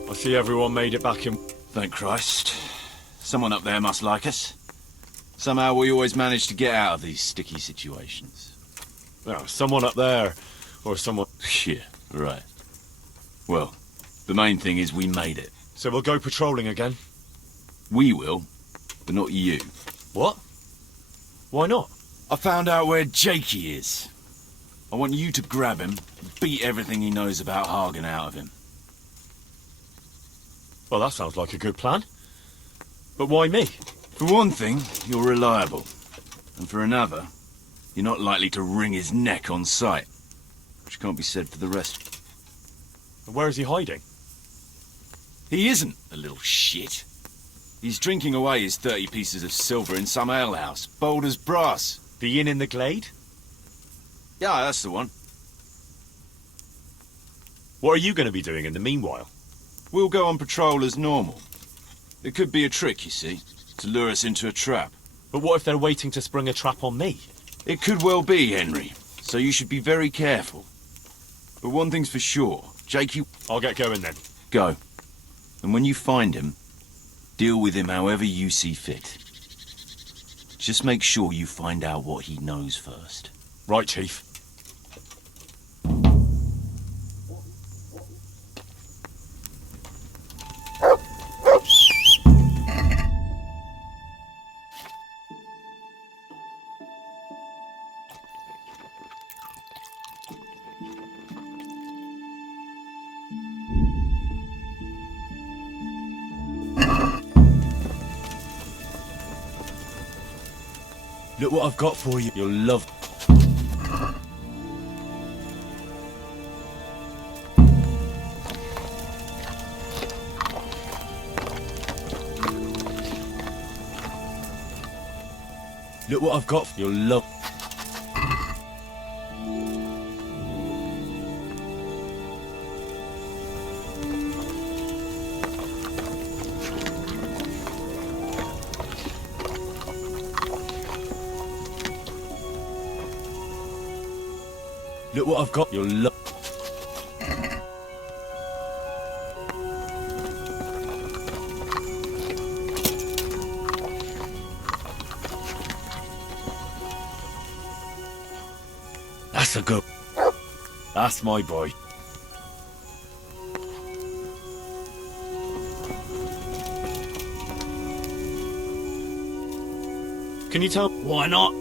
I see everyone made it back in. Thank Christ. Someone up there must like us. Somehow we always manage to get out of these sticky situations. Oh, someone up there. Or someone... Yeah, right. Well, the main thing is we made it. So we'll go patrolling again? We will, but not you. What? Why not? I found out where Jakey is. I want you to grab him, beat everything he knows about Hagen out of him. Well, that sounds like a good plan. But why me? For one thing, you're reliable. And for another, you're not likely to wring his neck on sight. Which can't be said for the rest. Where is he hiding? He isn't, a little shit. He's drinking away his 30 pieces of silver in some alehouse, bold as brass. The inn in the glade? Yeah, that's the one. What are you going to be doing in the meanwhile? We'll go on patrol as normal. It could be a trick, you see, to lure us into a trap. But what if they're waiting to spring a trap on me? It could well be, Henry. So you should be very careful. But one thing's for sure, Jakey... I'll get going then. Go. And when you find him, deal with him however you see fit. Just make sure you find out what he knows first. Right, Chief. Look what I've got for you. You'll love... Look what I've got. You'll love... Look what I've got. You'll love... That's a good... That's my boy. Can you tell... Why not?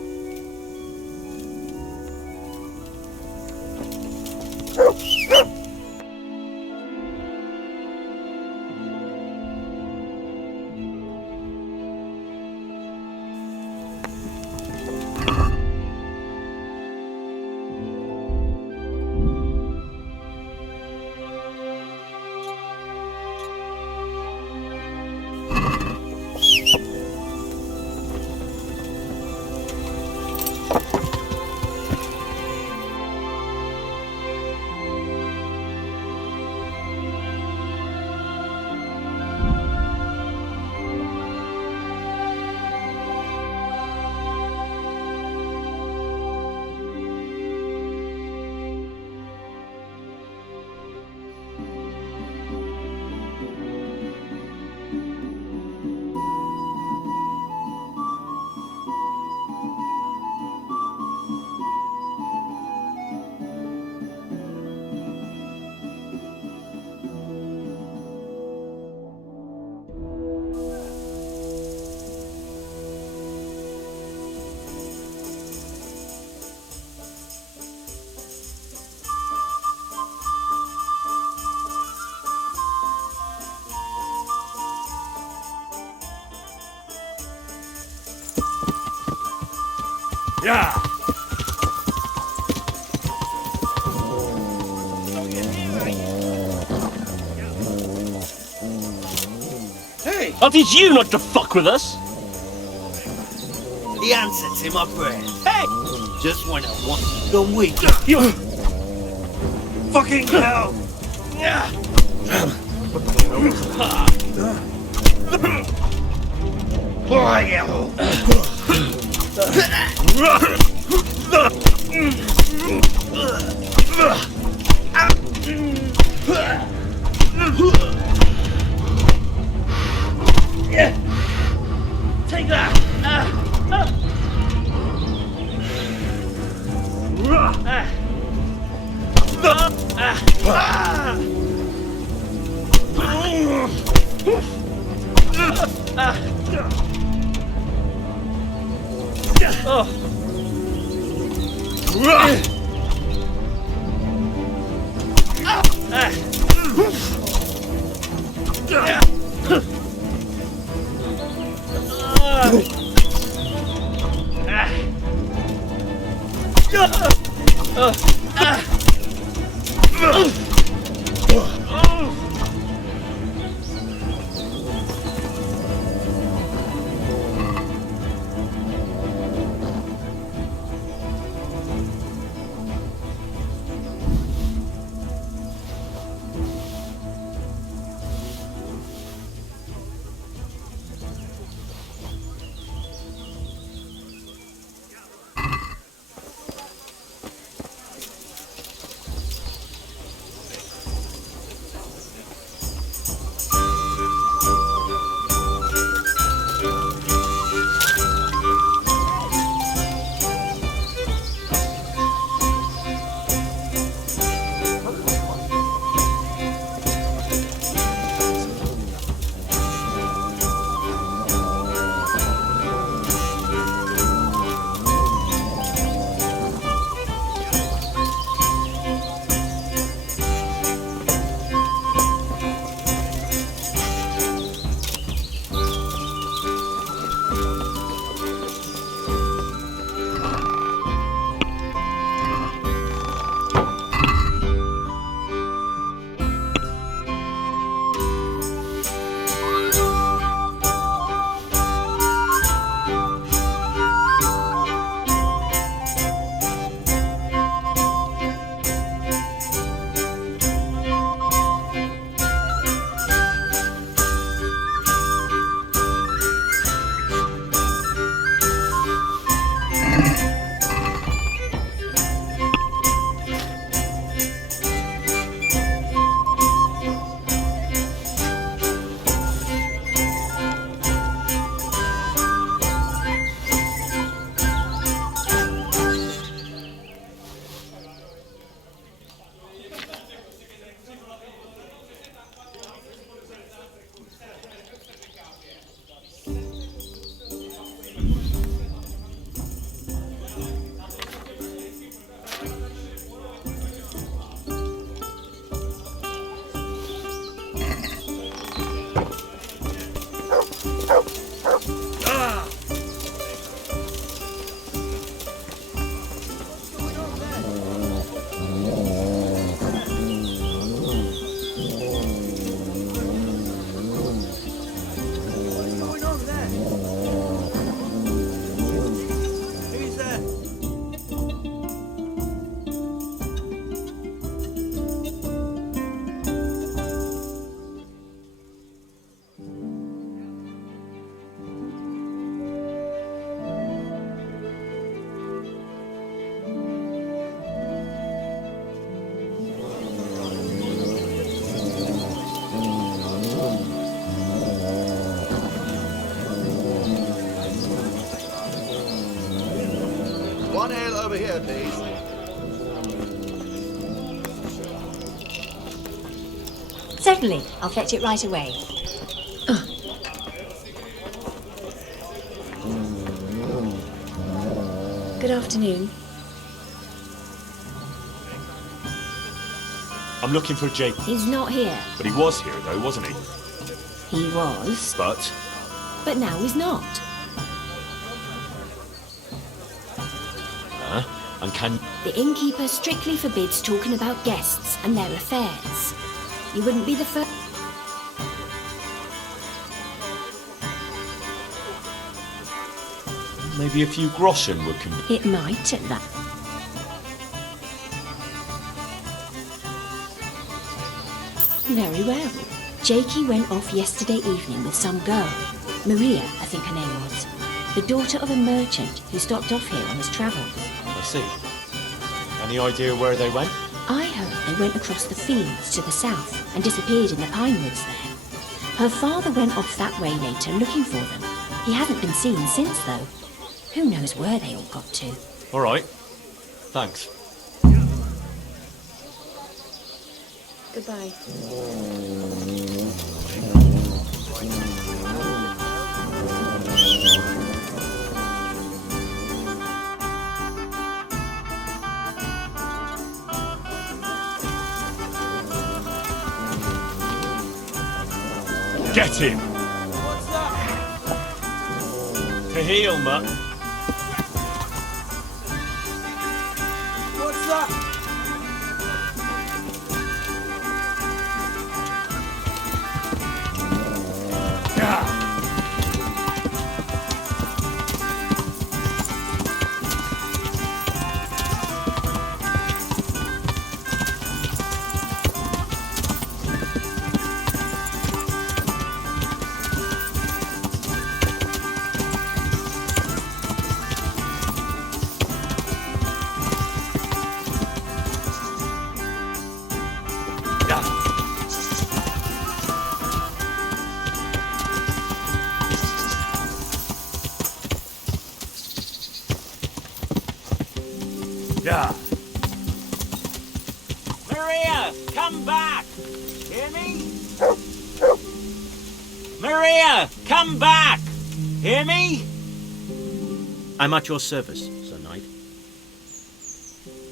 Yeah! Hey! I teach you not to fuck with us! The answer's in my prayer. Hey! Just when I want the weak. You... Fucking hell! Yeah! Take that! mail over here, please. Certainly. I'll fetch it right away. Good afternoon. I'm looking for Jake. He's not here. But he was here, though, wasn't he? He was. But now he's not. And can... The innkeeper strictly forbids talking about guests and their affairs. You wouldn't be the first... Maybe a few groschen would... It might at that. Very well. Jakey went off yesterday evening with some girl. Maria, I think her name was. The daughter of a merchant who stopped off here on his travels. I see. Any idea where they went? I heard they went across the fields to the south and disappeared in the pine woods there. Her father went off that way later looking for them. He hasn't been seen since, though. Who knows where they all got to? All right. Thanks. Goodbye. Get him! To heel, Mutt. What's that? Maria, come back! Hear me? Maria, come back! Hear me? I'm at your service, Sir Knight.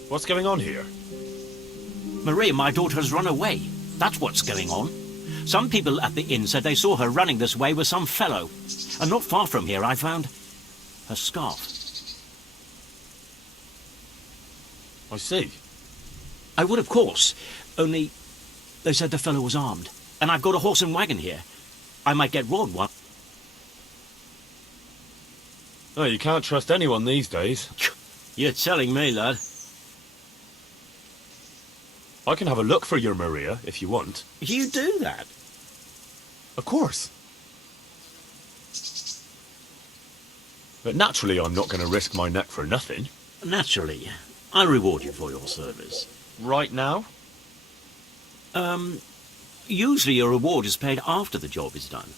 What's going on here? Maria, my daughter has run away. That's what's going on. Some people at the inn said they saw her running this way with some fellow. And not far from here, I found her scarf. I see. I would, of course. Only they said the fellow was armed. And I've got a horse and wagon here. I might get robbed one. Oh, you can't trust anyone these days. You're telling me, lad. I can have a look for your Maria, if you want. You do that? Of course. But naturally, I'm not going to risk my neck for nothing. Naturally. I'll reward you for your service. Right now? Usually a reward is paid after the job is done.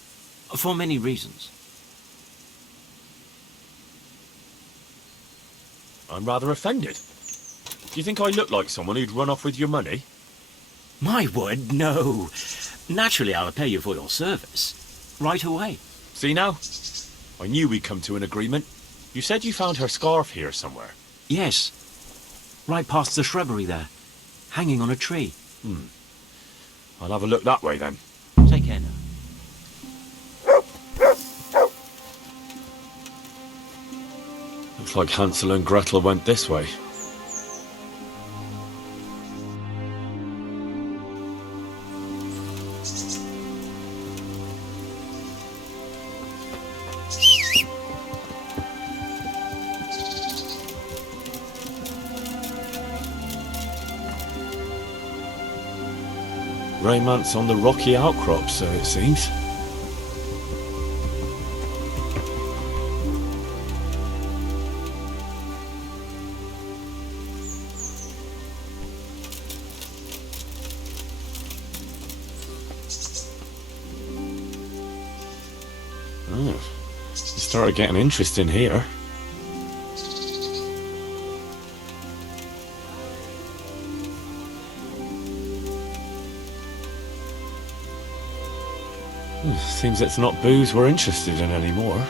For many reasons. I'm rather offended. Do you think I look like someone who'd run off with your money? My word, no. Naturally, I'll pay you for your service. Right away. See now? I knew we'd come to an agreement. You said you found her scarf here somewhere. Yes. Right past the shrubbery there. Hanging on a tree. I'll have a look that way then. Take care now. Looks like Hansel and Gretel went this way. Romance on the rocky outcrop, so it seems. Oh, it started getting interesting here. Seems it's not booze we're interested in anymore.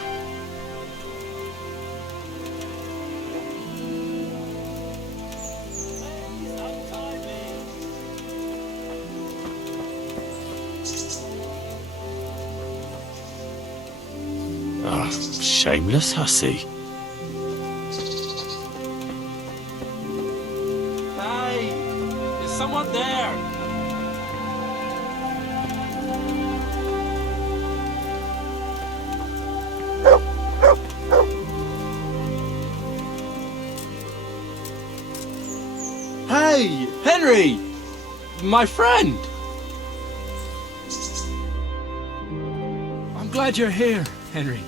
Ah, shameless hussy. Hey! Is someone there? Hey! Henry! My friend! I'm glad you're here, Henry.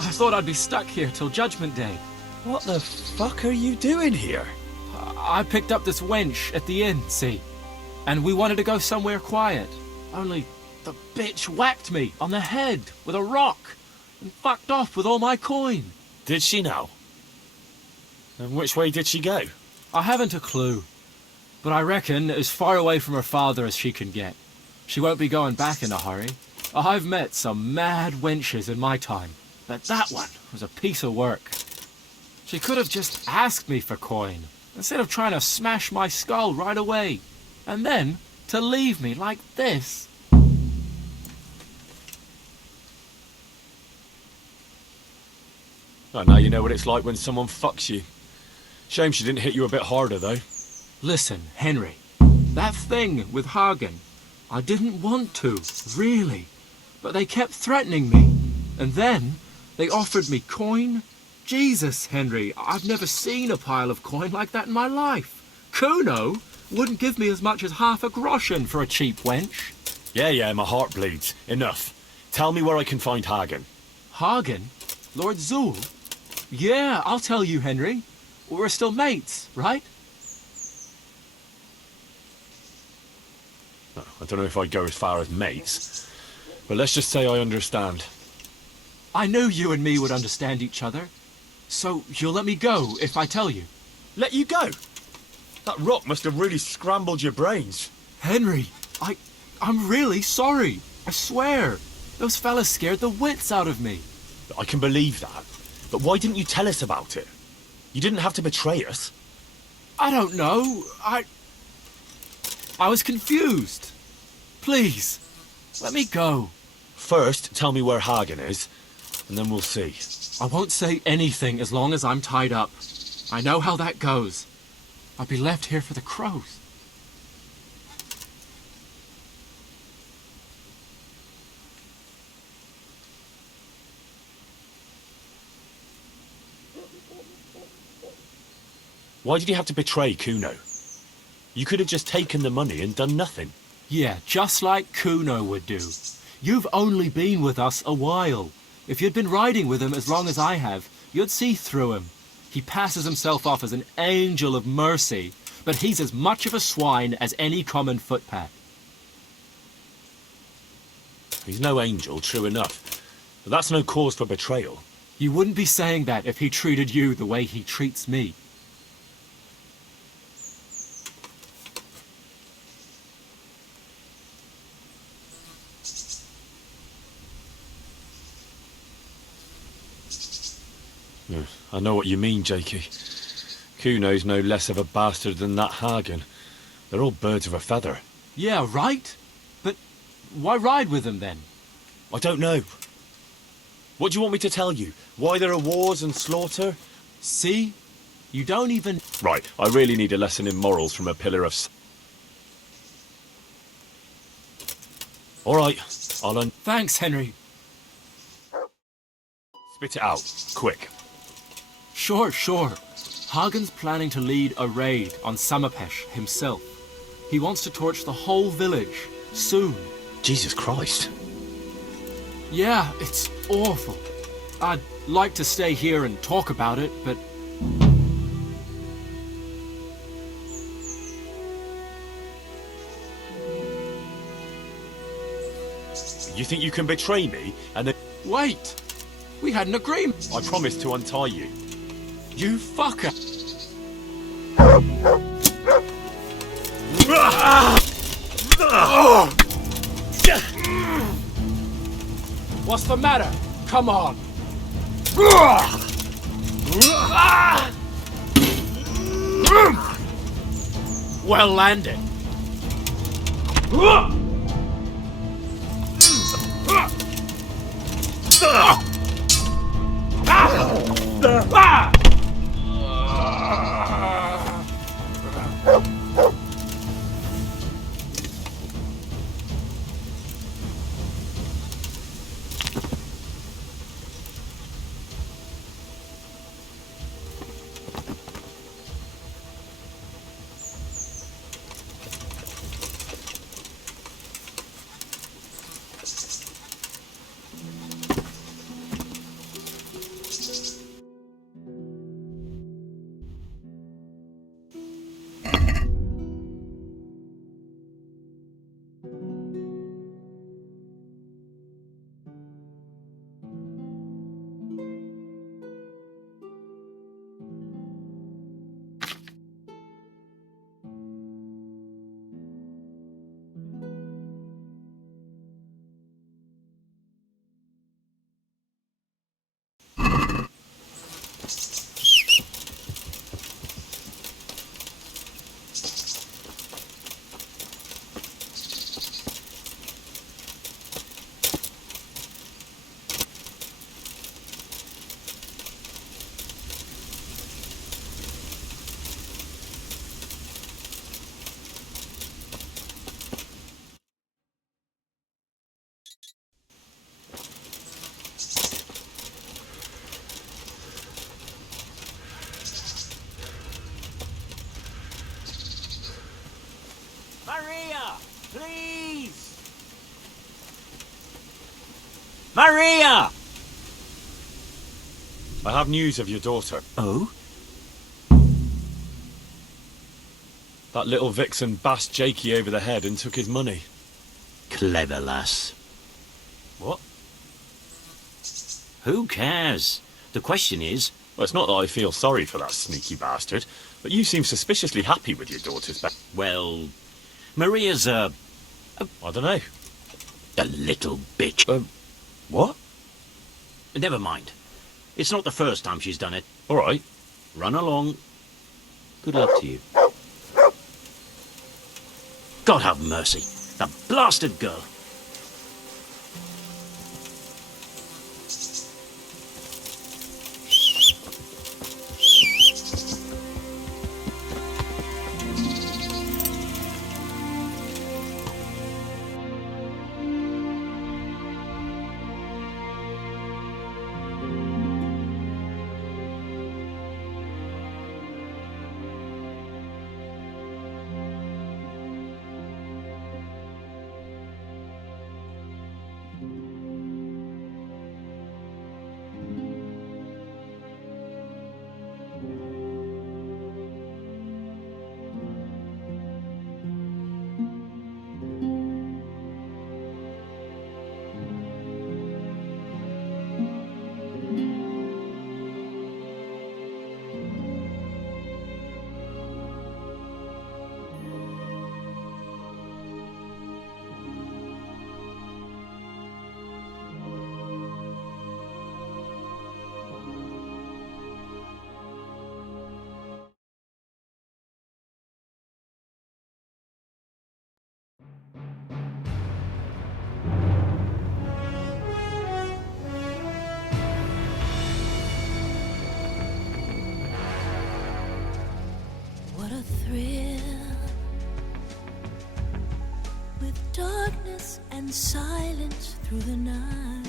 I thought I'd be stuck here till Judgment Day. What the fuck are you doing here? I picked up this wench at the inn, see? And we wanted to go somewhere quiet. Only the bitch whacked me on the head with a rock and fucked off with all my coin. Did she now? And which way did she go? I haven't a clue, but I reckon as far away from her father as she can get. She won't be going back in a hurry. I've met some mad wenches in my time, but that one was a piece of work. She could have just asked me for coin, instead of trying to smash my skull right away, and then to leave me like this. Oh, now you know what it's like when someone fucks you. Shame she didn't hit you a bit harder, though. Listen, Henry, that thing with Hagen, I didn't want to, really. But they kept threatening me. And then they offered me coin. Jesus, Henry, I've never seen a pile of coin like that in my life. Kuno wouldn't give me as much as half a groschen for a cheap wench. Yeah, my heart bleeds. Enough. Tell me where I can find Hagen. Hagen? Lord Zool? Yeah, I'll tell you, Henry. We're still mates, right? I don't know if I'd go as far as mates, but let's just say I understand. I knew you and me would understand each other. So you'll let me go if I tell you? Let you go? That rock must have really scrambled your brains. Henry, I'm really sorry. I swear. Those fellas scared the wits out of me. I can believe that. But why didn't you tell us about it? You didn't have to betray us. I don't know. I was confused. Please, let me go. First, tell me where Hagen is, and then we'll see. I won't say anything as long as I'm tied up. I know how that goes. I'll be left here for the crows. Why did you have to betray Kuno? You could have just taken the money and done nothing. Yeah, just like Kuno would do. You've only been with us a while. If you'd been riding with him as long as I have, you'd see through him. He passes himself off as an angel of mercy, but he's as much of a swine as any common footpad. He's no angel, true enough. But that's no cause for betrayal. You wouldn't be saying that if he treated you the way he treats me. I know what you mean, Jakey. Kuno's no less of a bastard than that Hagen. They're all birds of a feather. Yeah, right? But why ride with them then? I don't know. What do you want me to tell you? Why there are wars and slaughter? See? You don't even... Right, I really need a lesson in morals from a pillar of... All right, Thanks, Henry. Spit it out, quick. Sure. Hagen's planning to lead a raid on Samapesh himself. He wants to torch the whole village, soon. Jesus Christ. Yeah, it's awful. I'd like to stay here and talk about it, but... You think you can betray me and then... Wait! We had an agreement! I promised to untie you. You fucker! What's the matter? Come on. Well landed. Maria, please! Maria! I have news of your daughter. Oh? That little vixen bashed Jakey over the head and took his money. Clever lass. What? Who cares? The question is... Well, it's not that I feel sorry for that sneaky bastard, but you seem suspiciously happy with your daughter's back. Well, Maria's I don't know. A little bitch. What? Never mind. It's not the first time she's done it. All right. Run along. Good luck to you. God have mercy. The blasted girl. What a thrill, with darkness and silence through the night.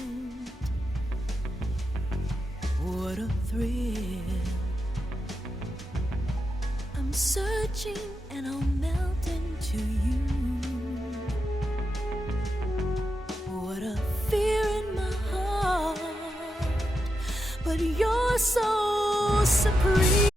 What a thrill, I'm searching and I'll melt into you. What a fear in my heart, but you're so supreme.